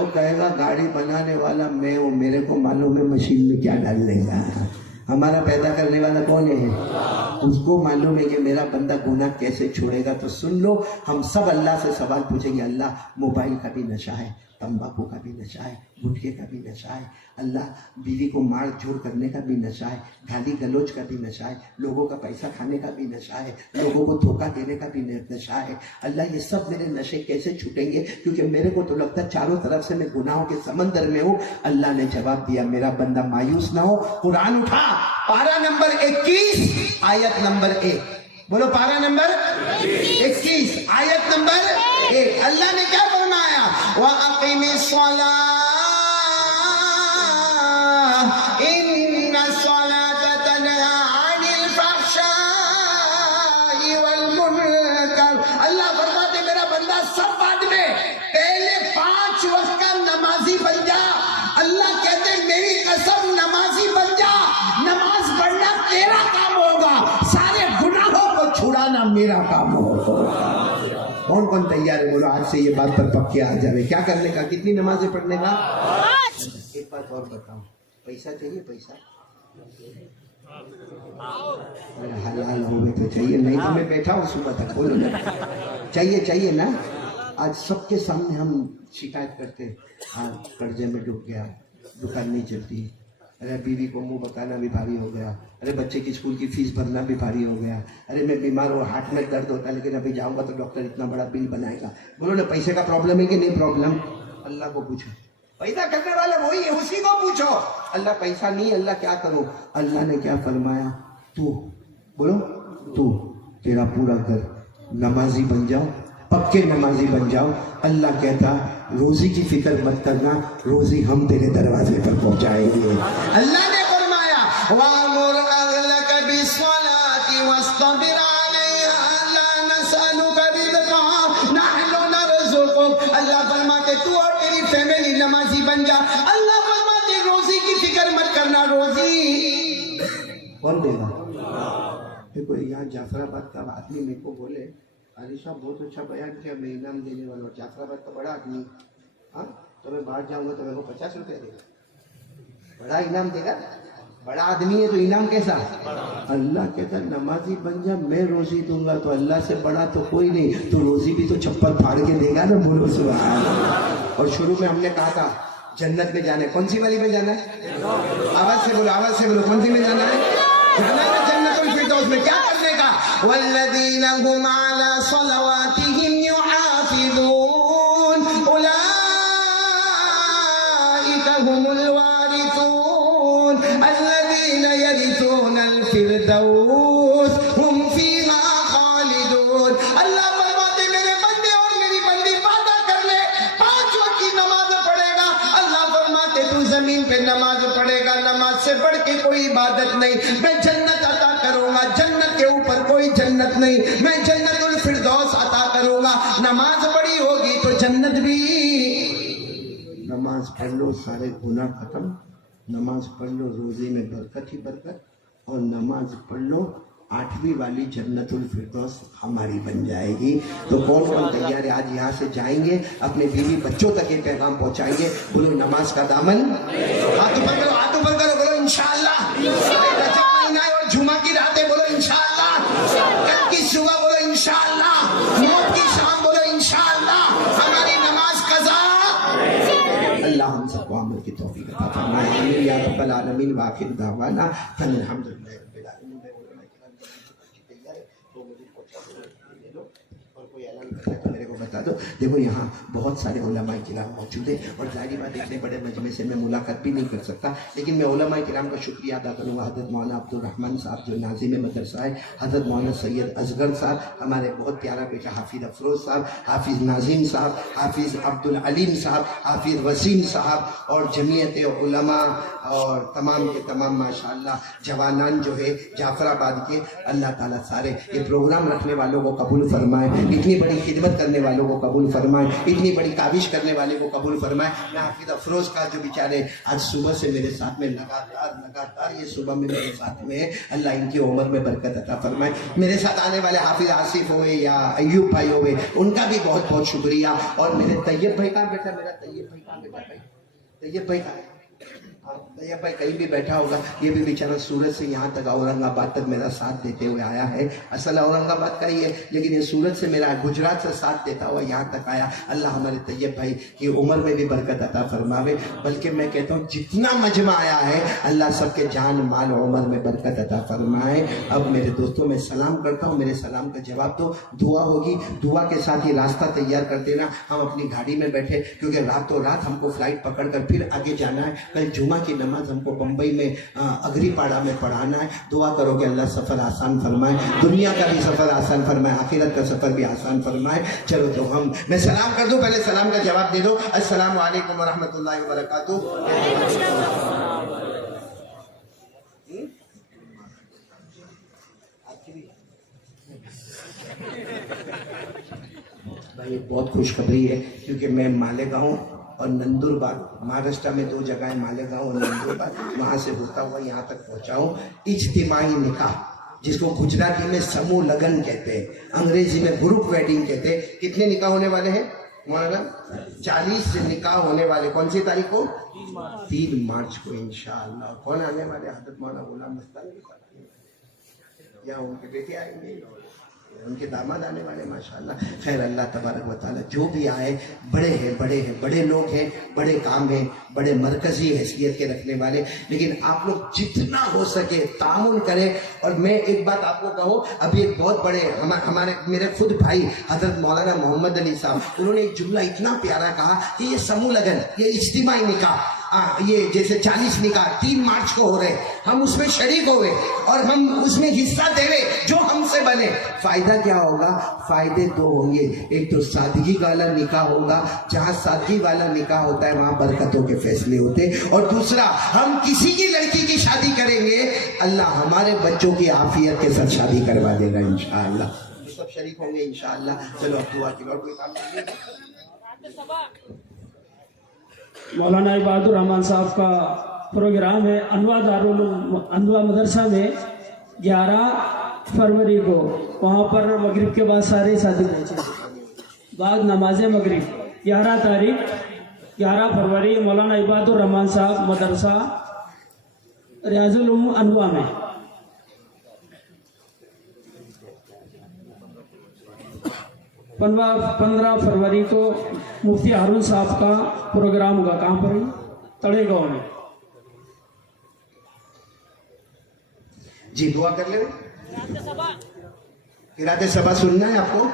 وہ کہے گا گاڑی بنانے والا میں ہوں، میرے کو معلوم ہے مشین میں کیا ڈال لے گا. ہمارا پیدا کرنے والا کون ہے؟ اس کو معلوم ہے کہ میرا بندہ گناہ کیسے چھوڑے گا. تو سن لو، ہم سب اللہ سے سوال پوچھیں گے. اللہ موبائل کا بھی نشہ ہے، تمباکو کا بھی نشہ ہے، گٹکے کا بھی نشہ ہے. اللہ بیوی کو مار جھوڑ کرنے کا بھی نشہ ہے، گالی گلوچ کا بھی نشہ ہے، لوگوں کا پیسہ کھانے کا بھی نشہ ہے، لوگوں کو دھوکہ دینے کا بھی نشہ ہے. اللہ یہ سب میرے نشے کیسے چھوٹیں گے؟ کیونکہ میرے کو تو لگتا ہے چاروں طرف سے میں گناہوں کے سمندر میں ہوں. اللہ نے جواب دیا میرا بندہ مایوس نہ ہو. قرآن اٹھا، پارہ نمبر 21 آیت نمبر 1. بولو پارہ نمبر 21 آیت نمبر 1. اللہ نے کیا فرمایا؟ وَأَقِمِ الصَّلَاةَ إِنَّ الصَّلَاةَ تَنْهَى عَنِ الْفَحْشَاءِ وَالْمُنكَرِ. اللہ فرماتے میرا بندہ سب بعد میں، پہلے 5 وقت کا نمازی بن جا. اللہ کہتے میری قسم نمازی بن جا. نماز پڑھنا تیرا کام ہوگا، سارے گناہوں کو چھڑانا میرا کام ہوگا. کون کون تیار ہے؟ بولو آج سے یہ بات پر پکے آ جائے. کیا کرنے کا؟ کتنی نمازیں پڑھنے کا؟ ایک بات اور بتاؤں، پیسہ چاہیے؟ پیسہ حلال ہوئے تو چاہیے، نہیں تو میں بیٹھا ہوں صبح تک. بولو نا، چاہیے نا. آج سب کے سامنے ہم شکایت کرتے، آج قرضے میں ڈوب گیا، دکان نہیں چلتی، ارے بیوی کو منہ بتانا بھی بھاری ہو گیا، ارے بچے کی اسکول کی فیس بھرنا بھی بھاری ہو گیا، ارے میں بیمار ہوں، ہارٹ میں درد ہوتا ہے لیکن ابھی جاؤں گا تو ڈاکٹر اتنا بڑا بل بنائے گا. بولو نا پیسے کا پرابلم ہے کہ نہیں پرابلم؟ اللہ کو پوچھو، پیدا کرنے والا وہی ہے، اسی کو پوچھو. اللہ پیسہ نہیں، اللہ کیا کروں؟ اللہ نے کیا فرمایا؟ تو بولو، تو تیرا پورا گھر نمازی بن جاؤ، پکے نمازی بن جاؤ. اللہ کہتا روزی کی فکر مت کرنا، روزی ہم تیرے دروازے پر پہنچائیں گے. اللہ نے فرمایا وَأْمُرْ أَهْلَكَ بِالصَّلَاةِ وَاصْطَبِرْ عَلَيْهَا لَا نَسْأَلُكَ رِزْقًا نَحْنُ نَرْزُقُكَ. اللہ فرماتے تو اور تیری فیملی نمازی بن جا. اللہ فرماتے روزی کی فکر مت کرنا، روزی کون دے گا؟ دیکھو یہاں جعفر آباد کا آدمی میرے کو بولے علی صاحب بہت اچھا بیان کیا، میں انعام دینے والا ہوں. جعفر آباد کا بڑا آدمی، ہاں تو میں باہر جاؤں گا تو میرے کو 50 روپے دے گا، بڑا انعام دے گا. بڑا آدمی ہے تو انعام کیسا؟ اللہ کہتا نمازی بن جا، میں روزی دوں گا. تو اللہ سے بڑا تو کوئی نہیں، تو روزی بھی تو چپل پھاڑ کے دے گا نا. بولو سبحان اللہ. اور شروع میں ہم نے کہا تھا جنت میں جانا ہے، کون سی والی میں جانا ہے؟ آواز سے بولو، آواز سے بولو، کون سی میں جانا ہے؟ جانا ہے جنت الفردوس میں. کیا کرنے کا؟ والذین هم علی صلواتهم یحافظون اولئک هم الوارثون الذین یرثون الفردوس هم فیہا خالدون. اللہ فرماتے میرے بندے اور میری بندی وعدہ کر لے 5 وقت کی نماز پڑھے گا. اللہ فرماتے تو زمین پہ نماز پڑھے گا، نماز سے بڑھ کے کوئی عبادت نہیں، میں جنت عطا کروں گا. جنت کے اوپر کوئی جنت نہیں، میں جنت الفردوس عطا کروں گا. نماز پڑھی ہوگی تو جنت بھی. نماز پڑھ لو سارے گناہ ختم، نماز پڑھ لو روزی میں برکت ہی برکت، اور نماز پڑھ لو 8ویں والی جنت الفردوس ہماری بن جائے گی. تو کون کون تیار ہے آج یہاں سے جائیں گے اپنے بیوی بچوں تک یہ پیغام پہنچائیں گے؟ بولو نماز کا دامن ہاتھ اوپر کرو، ہاتھ اوپر کرو، بولو انشاءاللہ. رجب مہینہ ہے اور جمعہ کی راتیں، بولو انشاءاللہ. کل کی صبح بولو انشاءاللہ. موت کی شام بولو انشاءاللہ. ہماری نماز قضا. اللہ ہم سب کو عمل کی توفیق عطا فرمائے. آمین یا رب العالمین. وآخر دعوانا ان الحمدللہ رب العالمین. بتا دو. دیکھو یہاں بہت سارے علماء کرام موجود ہیں، اور ظاہری بات اتنے بڑے مجمع سے میں ملاقات بھی نہیں کر سکتا، لیکن میں علماء کرام کا شکریہ ادا کروں گا. حضرت مولانا عبد الرحمن صاحب جو ناظم مدرسہ ہے، حضرت مولانا سید اصغر صاحب، ہمارے بہت پیارا بیٹا حافظ افروز صاحب، حافظ ناظم صاحب، حافظ عبد العلیم صاحب، حافظ وسیم صاحب، اور جمعیت علماء اور تمام کے تمام ماشاءاللہ جوانان جو ہے جعفر آباد کے. اللہ تعالیٰ سارے یہ پروگرام رکھنے والوں کو قبول فرمائے، اتنی بڑی خدمت کرنے والوں والوں کو قبول فرمائے, اتنی بڑی کاوش کرنے والے کو قبول فرمائے. میں حافظ افروز کا جو بیچارے آج صبح سے میرے ساتھ میں لگاتار یہ صبح میں میرے ساتھ میں ہے, اللہ ان کی عمر میں برکت عطا فرمائے. میرے ساتھ آنے والے حافظ آصف ہوئے یا ایوب بھائی ہوئے, ان کا بھی بہت بہت شکریہ. اور میرے طیب بھائی کہاں بیٹھا, میرا طیب بھائی کہاں بیٹھا, طیب بھائی کہاں ہے, طیب بھائی کہیں بھی بیٹھا ہوگا. یہ بھی بیچارہ سورت سے یہاں تک اورنگ آباد تک میرا ساتھ دیتے ہوئے آیا ہے. اصل اورنگ آباد کا ہی ہے لیکن یہ سورت سے میرا گجرات سے ساتھ دیتا ہوا یہاں تک آیا. اللہ ہمارے طیب بھائی کی عمر میں بھی برکت عطا فرماوے. بلکہ میں کہتا ہوں جتنا مجمع آیا ہے اللہ سب کے جان مال عمر میں برکت عطا فرمائے. اب میرے دوستوں میں سلام کرتا ہوں, میرے سلام کا جواب دو, دعا ہوگی, دعا کے ساتھ ہی راستہ تیار کر دینا. ہم اپنی گاڑی میں بیٹھے کیونکہ راتوں رات ہم کو فلائٹ پکڑ کر پھر آگے جانا ہے. کل جمعہ کی نماز ہم کو بمبئی میں اگری پاڑا میں پڑھانا ہے. دعا کرو کہ اللہ سفر آسان فرمائے, دنیا کا بھی سفر آسان فرمائے, آخرت کا سفر بھی آسان فرمائے. چلو تو میں سلام کر دوں, پہلے سلام کا جواب دے دو. السلام علیکم ورحمۃ اللہ وبرکاتہ. بھائی بہت خوشخبری ہے کیونکہ میں مالیگاؤں اور نندربار, مہاراشٹر میں 2 جگہیں مالیگاؤں اور نندربار, وہاں سے ہوتا ہوا یہاں تک پہنچا ہوں. اجتماعی نکاح جس کو گجراتی میں سموہ لگن کہتے ہیں, انگریزی میں گروپ ویڈنگ کہتے ہیں. کتنے نکاح ہونے والے ہیں مولانا؟ 40 نکاح ہونے والے. کون سی تاریخ کو؟ 3 مارچ کو انشاءاللہ. کون آنے والے؟ حضرت مولانا غلام مستانی یا ان کے بیٹے آئیں گے, ان کے داماد آنے والے ماشاءاللہ. خیر اللہ تبارک و تعالیٰ جو بھی آئے, بڑے لوگ ہیں, بڑے کام ہیں, بڑے مرکزی حیثیت کے رکھنے والے. لیکن آپ لوگ جتنا ہو سکے تعاون کریں. اور میں ایک بات آپ کو کہوں, ابھی ایک بہت بڑے ہمارے میرے خود بھائی حضرت مولانا محمد علی صاحب, انہوں نے ایک جملہ اتنا پیارا کہا کہ یہ سموہ لگن, یہ اجتماعی نکاح, یہ جیسے 40 نکاح 3 مارچ کو ہو رہے, ہم اس میں شریک ہوئے اور ہم اس میں حصہ دے رہے جو ہم سے بنے. فائدہ کیا ہوگا؟ فائدے 2 ہوں گے. ایک تو سادگی والا نکاح ہوگا, جہاں سادگی والا نکاح ہوتا ہے وہاں برکتوں کے فیصلے ہوتے ہیں. اور دوسرا, ہم کسی کی لڑکی کی شادی کریں گے, اللہ ہمارے بچوں کی عافیت کے ساتھ شادی کروا دے گا انشاءاللہ. سب شریک ہوں گے انشاءاللہ. چلو اب دعا کی اور کوئی کام نہیں. مولانا عباد الرحمان صاحب کا پروگرام ہے انواع مدرسہ میں 11 فروری کو. وہاں پر مغرب کے بعد سارے ساتھی پہنچے, بعد نماز مغرب 11 تاریخ 11 فروری مولانا عباد الرحمان صاحب مدرسہ ریاض العلوم انواع میں. پندرہ فروری کو مفتی ہارون صاحب کا پروگرام ہوگا. کہاں پر؟ تڑے گاؤں میں. جی دعا کر لیں. قرات صبا سننا ہے آپ کو؟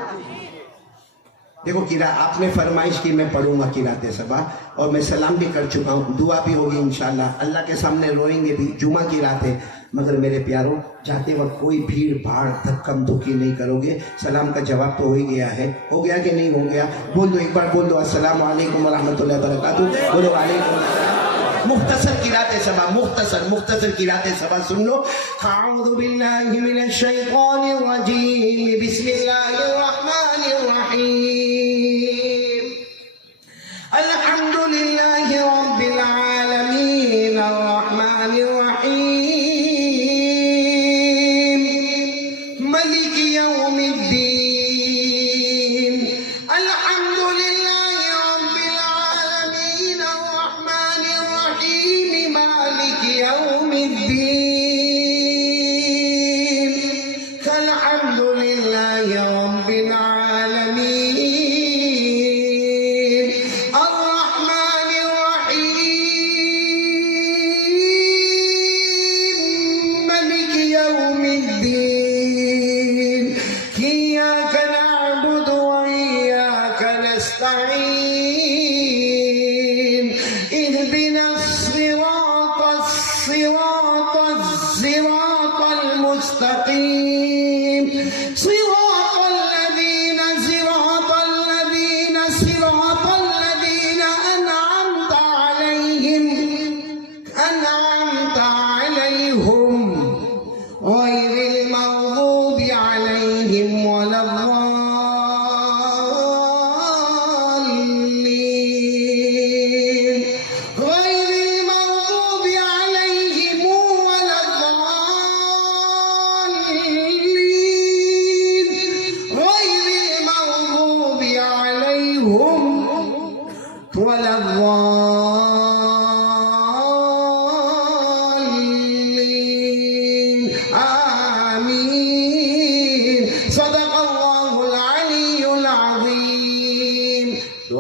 دیکھو آپ نے فرمائش کی, میں پڑھوں گا قرات صبا, اور میں سلام بھی کر چکا ہوں, دعا بھی ہوگی انشاءاللہ. اللہ کے سامنے روئیں گے بھی, جمعہ کی رات ہے. مگر میرے پیاروں, جاتے وقت کوئی بھیڑ بھاڑ دھکم دھکی نہیں کرو گے. سلام کا جواب تو ہو ہی گیا ہے, ہو گیا کہ نہیں ہو گیا؟ بول دو, ایک بار بول دو, السلام علیکم ورحمۃ اللہ وبرکاتہ. بولو وعلیکم السلام. مختصر قرات صبا, مختصر قرات صبا سن لو. اعوذ باللہ من الشیطان الرجیم, بسم اللہ الرحمن الرحیم. الحمد للہ رب العالمین الرحمن الرحیم ملک یوم الدین. الحمد للہ رب العالمین الرحمن الرحیم مالک یوم الدین. الحمد للہ رب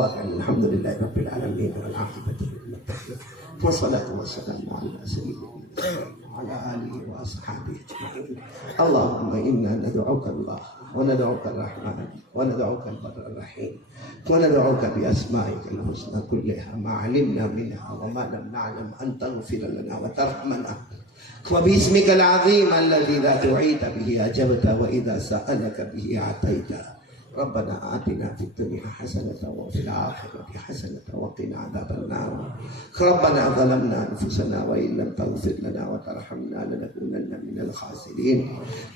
وآخر الحمد لله رب العالمين والعاقبة للمتقين والصلاة والسلام على سيدنا وعلى آله وأصحابه أجمعين. اللهم إنا ندعوك الله وندعوك الرحمن وندعوك البر الرحيم وندعوك بأسمائك الحسنى كلها ما علمنا منها وما لم نعلم أن تغفر لنا وترحمنا وباسمك العظيم الذي لا دعيت به أجبت وإذا سألك به أعطيت. ربنا آتنا في الدنيا حسنة وفي الآخرة حسنة وقنا عذاب النار. ربنا ظلمنا أنفسنا وإن لم تغفر لنا وترحمنا لنكونن من الخاسرين.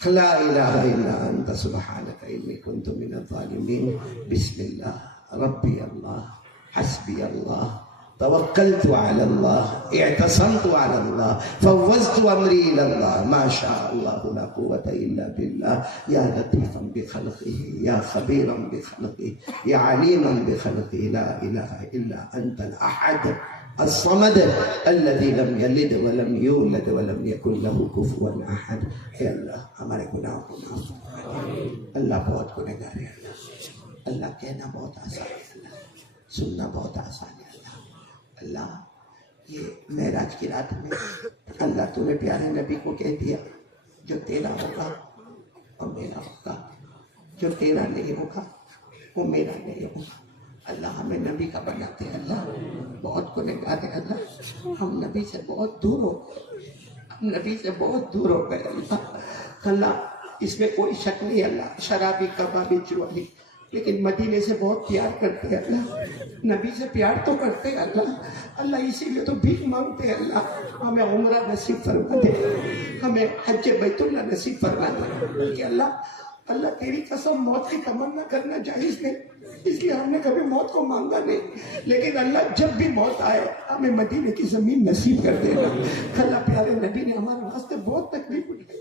لا إله إلا أنت سبحانك إني كنت من الظالمين. بسم الله ربي الله حسبي الله توكلت على الله اعتصمت على الله فوضت أمري إلى الله ما شاء الله لا قوة إلا بالله. يا لطيفا بخلقه يا خبيرا بخلقه يا عليما بخلقه لا إله إلا أنت الأحد الصمد الذي لم يلد ولم يولد ولم يكن له كفوا أحد. اے اللہ ہمارے گناہوں کو معاف فرما. اللہ بہت گنہگار ہے. اللہ کہنا بہت آسان ہے. اللہ سننا بہت آسان ہے. اللہ یہ معراج کی رات میں اللہ تو نے پیارے نبی کو کہہ دیا جو تیرا ہوگا وہ میرا ہوگا, جو تیرا نہیں ہوگا وہ میرا نہیں ہوگا. اللہ ہمیں نبی کا بناتے ہیں. اللہ بہت گنہگار ہے. اللہ ہم نبی سے بہت دور ہو گئے. ہم نبی سے بہت دور ہو گئے. اللہ اس میں کوئی شک نہیں. اللہ شرابی کبابی چوری لیکن مدینے سے بہت پیار کرتے ہیں. اللہ نبی سے پیار تو کرتے ہیں. اللہ اسی لیے تو بھیک مانگتے ہیں. اللہ ہمیں عمرہ نصیب فرما دے, ہمیں حج بیت اللہ نصیب فرما دے. بلکہ اللہ تیری قسم موت کی تمنا کرنا جائز نہیں, اس لیے ہم نے کبھی موت کو مانگا نہیں. لیکن اللہ جب بھی موت آئے ہمیں مدینے کی زمین نصیب کر دینا. اللہ پیارے نبی نے ہمارے واسطے بہت تکلیف اٹھائی.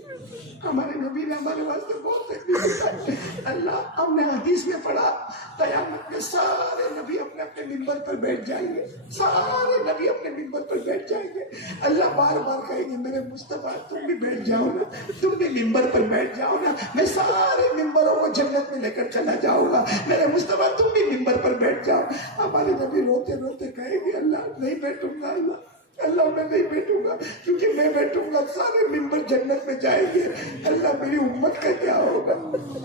ہمارے نبی نے ہمارے واسطے بہت تکلیف اٹھائی. اللہ ہم نے حدیث میں پڑھا قیامت میں سارے نبی اپنے اپنے منبر پر بیٹھ جائیں گے. سارے نبی اپنے منبر پر بیٹھ جائیں گے. اللہ بار بار کہیں گے میرے مصطفیٰ تم بھی بیٹھ جاؤ نا, تم بھی منبر پر بیٹھ جاؤ نا, میں سارے منبروں کو جنت میں لے کر چلا جاؤں گا. میرے مصطفیٰ تم بھی منبر پر بیٹھ جاؤ. ہمارے نبی روتے روتے کہیں گے اللہ نہیں بیٹھوں گا. اللہ میں نہیں بیٹھوں گا, کیونکہ میں بیٹھوں گا سارے ممبر جنت میں جائیں گے. اللہ میری امت کا کیا ہوگا؟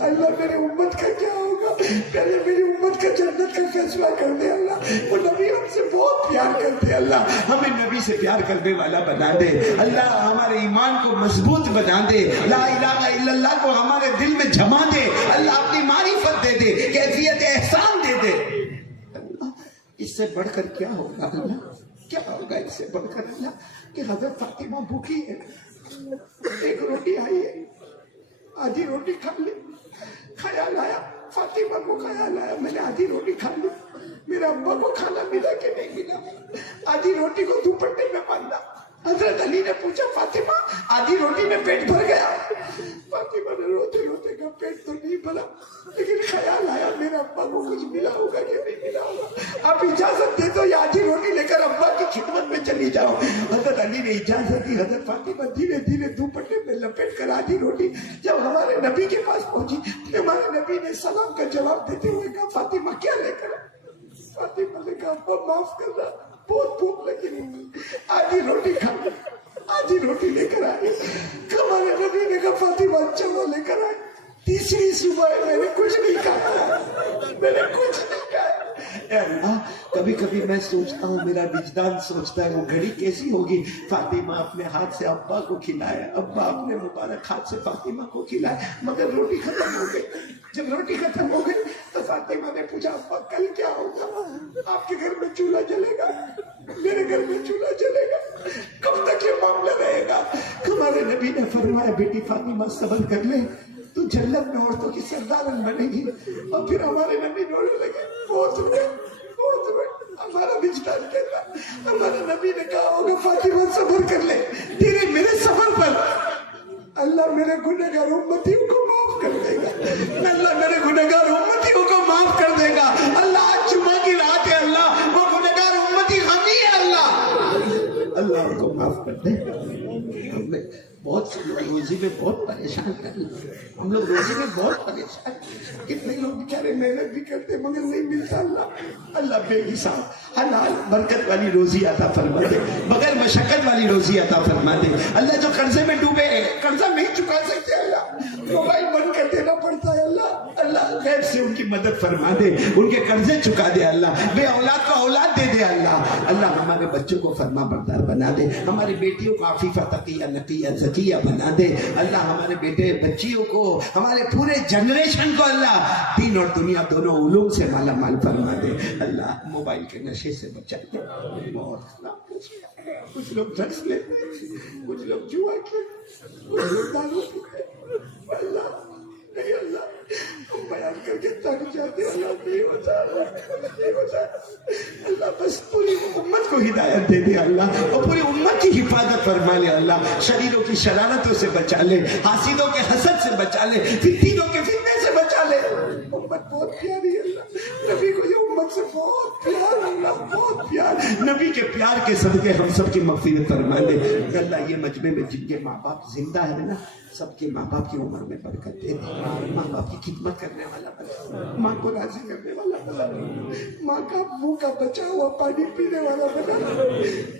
اللہ میری امت کا کیا ہوگا؟ پہلے میری امت کا جنت کا فیصلہ کر دے. اللہ وہ نبی ہم سے بہت پیار کرتے. اللہ ہمیں نبی سے پیار کرنے والا بنا دے. اللہ ہمارے ایمان کو مضبوط بنا دے. لا الہ الا اللہ کو ہمارے دل میں جما دے. اللہ اپنی معرفت دے دے, کیفیت احسان دے دے. اللہ اس سے بڑھ کر کیا ہوگا؟ اللہ کیا ہوگا اس سے بڑھ کر؟ اللہ کہ حضرت فاطمہ بھوکی ہے, ایک روٹی آئی ہے, آدھی روٹی کھا لی. خیال آیا فاطمہ کو, خیال آیا میں نے آدھی روٹی کھا لی, میرے ابا کو کھانا ملا کہ نہیں ملا. آدھی روٹی کو دوپٹے میں باندھا. حضرت علی نے پوچھا فاطمہ آدھی روٹی میں پیٹ بھر گیا؟ فاطمہ نے روتے روتے کہا پیٹ تو نہیں بھرا, لیکن خیال آیا میرے ابا کو کچھ ملا ہوگا کہ نہیں ملا ہوگا. آپ اجازت دے دو یہ آدھی روٹی لے کر ابا کی خدمت میں چلی جاؤ. حضرت علی نے اجازت دی. حضرت فاطمہ دھیرے دھیرے دوپٹے میں لپیٹ کر آدھی روٹی جب ہمارے نبی کے پاس پہنچی, ہمارے نبی نے سلام کا جواب دیتے ہوئے کہا فاطمہ کیا لے کر؟ فاطمہ نے کہا ابا معاف کرنا, بہت بھوک لگی, آدھی روٹی کھا لی, آدھی روٹی لے کر آئی. ہمارے نبی نے کہا فاطمہ اچھا وہ لے کر آئی. تیسری صبح میں نے کچھ نہیں کھایا, میں نے کچھ نہیں کھایا. اے اللہ کبھی کبھی میں سوچتا ہوں, میرا وجدان سوچتا ہے وہ گھڑی کیسی ہوگی. فاطمہ اپنے ہاتھ سے ابا کو کھلایا, ابا اپنے مبارک ہاتھ سے فاطمہ کو کھلایا, مگر روٹی ختم ہو گئی. جب روٹی ختم ہو گئی تو فاطمہ نے پوچھا ابا کل کیا ہوگا؟ آپ کے گھر میں چولہا جلے گا, میرے گھر میں چولہا جلے گا, کب تک یہ معاملہ رہے گا؟ ہمارے نبی نے فرمایا بیٹی فاطمہ صبر کر لے, تو جنت میں عورتوں کی سردارن بنے گی. اور پھر ہمارے نبی رونے لگے, بہت روئے. ہمارا وجدان کہتا, ہمارے نبی نے کہا ہوگا فاطمہ صبر کر لے, تیرے میرے سفر پر اللہ میرے گنہگار امتیوں کو معاف کر دے گا. اللہ میرے گنہگار امتیوں کو معاف کر دے گا. اللہ آج جمعہ کی رات ہے, اللہ وہ گنہگار امتی ہم ہی ہے. اللہ ان کو معاف کر دے. بہت سے لوگ روزی میں بہت پریشان کر لیں، ہم لوگ روزی میں بہت پریشان، کتنے لوگ بیچارے محنت بھی کرتے مگر نہیں ملتا۔ اللہ بے حساب حلال برکت والی روزی عطا فرما دے، بغیر مشقت والی روزی عطا فرما دے۔ اللہ جو قرضے میں ڈوبے ہیں، قرضہ نہیں چکا سکتے، اللہ موبائل بند کر دینا پڑتا ہے، اللہ غیب سے ان کی مدد فرما دے، ان کے قرضے چکا دے، اللہ بے اولاد کو اولاد دے دے، اللہ ہمارے بچوں کو فرما بردار بنا دے، ہماری بیٹیوں کو عفیفہ تقیہ نقیہ زکیہ بنا دے، اللہ ہمارے بیٹے بچیوں کو، ہمارے پورے جنریشن کو اللہ دین اور دنیا دونوں علوم سے مالا مال فرما دے۔ اللہ موبائل کے نشے سے بچا دے، کچھ لوگ ڈرگس لیتے ہیں، کچھ لوگ جوا کھیلتے، کچھ لوگ دارو پیتے، اللہ نہیں، اللہ ہم بیان کر کے تک جاتے، اللہ نہیں ہوتا، نہیں ہوتا، اللہ بس پوری امت کو ہدایت دے دے اللہ، اور پوری امت کی حفاظت فرما لے اللہ، شریروں کی شرارتوں سے بچا لے، حاسدوں کے حسد سے بچا لے، فتنوں کے فتنے سے بچا لے۔ امت بہت پیاری ہے اللہ، نبی کو یہ امت سے بہت پیار، اللہ بہت پیار، نبی کے پیار کے صدقے ہم سب کی مغفرت فرما دے اللہ۔ یہ مجمع میں جن کے ماں باپ زندہ ہے نا، سب کے ماں باپ کی عمر میں برکت دے دے، ماں باپ کی خدمت کرنے والا بنا، ماں کو راضی کرنے والا بنا، ماں کا منہ کا بچا ہوا پانی پینے والا بنا،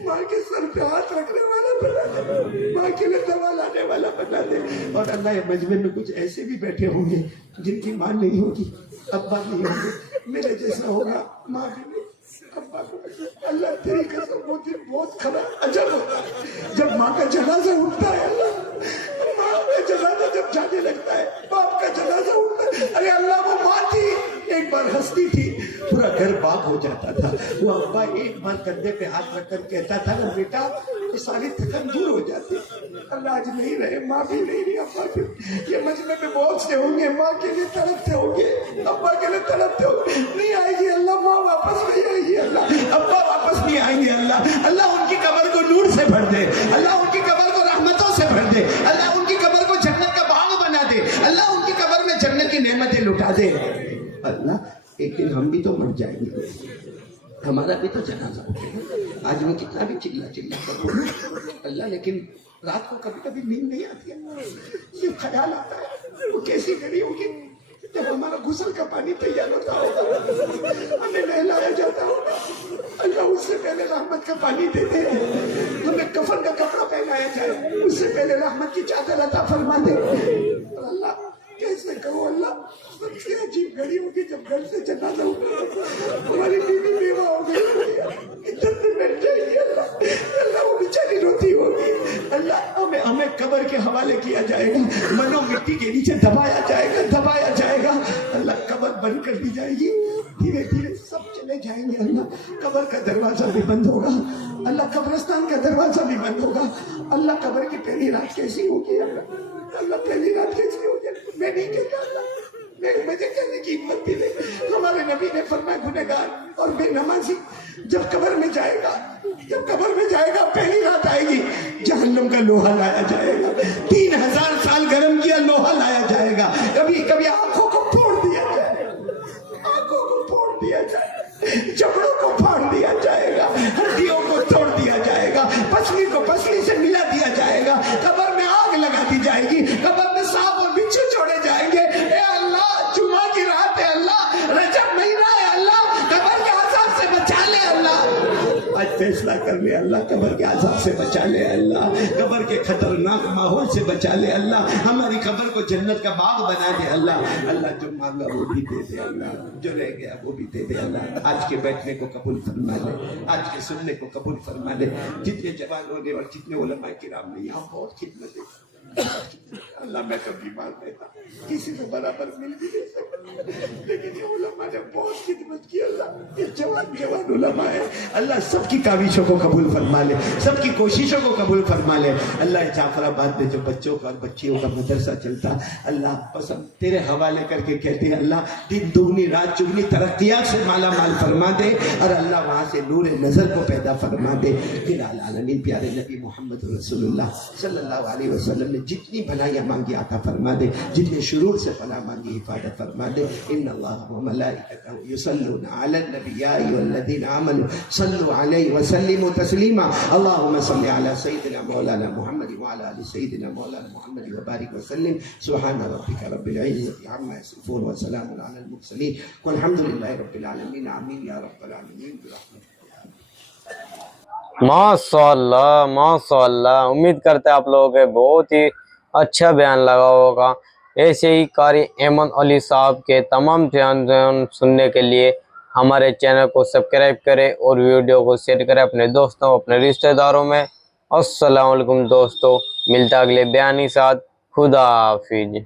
ماں کے سر پہ ہاتھ رکھنے والا بنا، ماں کے لیے دوا لانے والا بنا دے۔ اور اللہ یہ مجمع میں کچھ ایسے بھی بیٹھے ہوں گے جن کی ماں نہیں ہوگی، ابا نہیں ہوں گے، میرے جیسا ہوگا، ماں بھی نہیں، ابا کو، اللہ تیری قسم وہ دن بہت خراب عجب ہوتا ہے جب ماں کا جنازہ اٹھتا ہے، اللہ ماں کا جنازہ جب جانے لگتا ہے، باپ کا جنازہ اٹھتا ہے، ارے اللہ وہ ماں تھی، ایک بار ہنستی تھی، پورا گھر باغ ہو جاتا تھا، وہ ابا ایک بار کندھے پہ ہاتھ رکھ کر کہتا تھا نا بیٹا یہ ساری تھکن دور ہو جاتی۔ اللہ آج نہیں رہے، ماں بھی نہیں رہی، ابا بھی، یہ مجمع میں بہت سے ہوں گے ماں کے لیے تڑپتے ہوں گے، ابا کے لیے تڑپتے ہوں گے، نہیں آئے گی اللہ، ماں واپس نہیں آئے گی اللہ، ابا واپس نہیں آئیں گے اللہ، اللہ ان کی قبر کو نور سے بھر دے، اللہ ان کی قبر کو رحمتوں سے بھر دے، اللہ ان کی قبر کو جنت کا باغ بنا دے، اللہ ان کی قبر میں جنت کی نعمتیں لٹا دے۔ اللہ ایک دن ہم بھی تو مر جائیں گے، ہمارا بھی تو جنازہ اٹھے گا، آج میں کتنا بھی چلا کروں اللہ، لیکن رات کو کبھی کبھی نیند نہیں آتی ہے، یہ خیال آتا ہے وہ کیسی گھڑی ہوگی جب ہمارا غسل کا پانی تیار ہوتا ہوگا، ہمیں نہلایا جاتا ہوگا، اللہ اس سے پہلے رحمت کا پانی دے دے، ہمیں کفن کا کپڑا پہنایا جائے، اس سے پہلے رحمت کی چادر عطا فرما دے۔ اللہ کیسے کہو اللہ، سب سے عجیب گھڑی ہوگی جب گھر سے جنازہ ہوگا، ہماری بیوی بیوہ ہو گئی، عزت میں بیٹھ جائے گی اللہ، اللہ وہ بیچاری روتی ہوگی، اللہ ہمیں قبر کے حوالے کیا جائے گا، منو مٹی کے نیچے دبایا جائے گا، اللہ قبر بند کر دی جائے گی، دھیرے دھیرے سب چلے جائیں گے اللہ، قبر کا دروازہ بھی بند ہوگا اللہ، قبرستان کا دروازہ بھی بند ہوگا اللہ، قبر کی پہلی رات کیسی ہوگی اللہ پہلی رات کیسی ہوگی، میں نہیں کہتا اللہ، مجھے کہنے کی ہمت بھی نہیں، ہمارے نبی نے فرمایا گنہگار اور بے نمازی جب قبر میں جائے گا پہلی رات آئے گی، جہنم کا لوہا لایا جائے گا، 3000 سال گرم کیا لوہا لایا جائے گا، کبھی کبھی آنکھوں کو پھوڑ دیا جائے، چمڑوں کو پھاڑ دیا جائے گا، ہڈیوں کو توڑ دیا جائے گا، پسلی کو پسلی سے ملا دیا جائے گا، قبر میں آگ لگا دی جائے گی، قبر میں سانپ اور بچھو چھوڑے جائیں گے، اے اللہ جمعہ کی رات ہے اللہ، رجب مہینہ ہے اللہ، قبر کے عذاب سے بچا لے اللہ، آج فیصلہ کر لے اللہ، قبر کے عذاب سے بچا لے اللہ، قبر کے خطرناک ماحول سے بچا لے اللہ، ہماری قبر کو جنت کا باغ بنا دے اللہ، اللہ جو مانگا وہ بھی دے دے اللہ، جو رہ گیا وہ بھی دے دے اللہ، آج کے بیٹھنے کو قبول فرما لے، آج کے سننے کو قبول فرما لے، جتنے جوانوں نے اور جتنے علماء کرام نے یہاں بہت خدمت دی اللہ، میں کبھی مان لیتا کسی سے برابر مل بھی نہیں سکتا، لیکن یہ علماء نے بہت خدمت کی اللہ، یہ جوان علماء ہے اللہ، سب کی کاوشوں کو قبول فرما لے، سب کی کوششوں کو قبول فرما لے اللہ، جعفر آباد میں جو بچوں کا اور بچیوں کا مدرسہ چلتا اللہ، بس ہم تیرے حوالے کر کے کہتے ہیں اللہ، دن دگنی رات چگنی ترقیات سے مالا مال فرما دے، اور اللہ وہاں سے نور نظر کو پیدا فرما دے، العالمین پیارے نبی محمد رسول اللہ صلی اللہ علیہ وسلم نے جتنی بھلائی بھلائیاں مانگی عطا فرما دے، جن نے شرور سے پناہ مانگی حفاظت فرما دے. ان اللہ و ملائکتہ یصلون علی النبی یا ایھا الذین آمنوا صلوا علیہ وسلموا تسلیما. اللهم صل علی سیدنا مولانا محمد وعلى آل سیدنا مولانا محمد وبارک وسلم. سبحان ربک رب العزة عما یصفون وسلام علی المرسلین والحمد للہ رب العالمین. آمین یا رب العالمین برحمتک. ماشاء اللہ. امید کرتے ہیں آپ لوگوں کے بہت ہی اچھا بیان لگا ہوگا. ایسے ہی قاری ایمن علی صاحب کے تمام بیان سننے کے لیے ہمارے چینل کو سبسکرائب کریں اور ویڈیو کو شیئر کریں اپنے دوستوں اپنے رشتہ داروں میں. السلام علیکم دوستو، ملتا اگلے بیان کے ساتھ. خدا حافظ.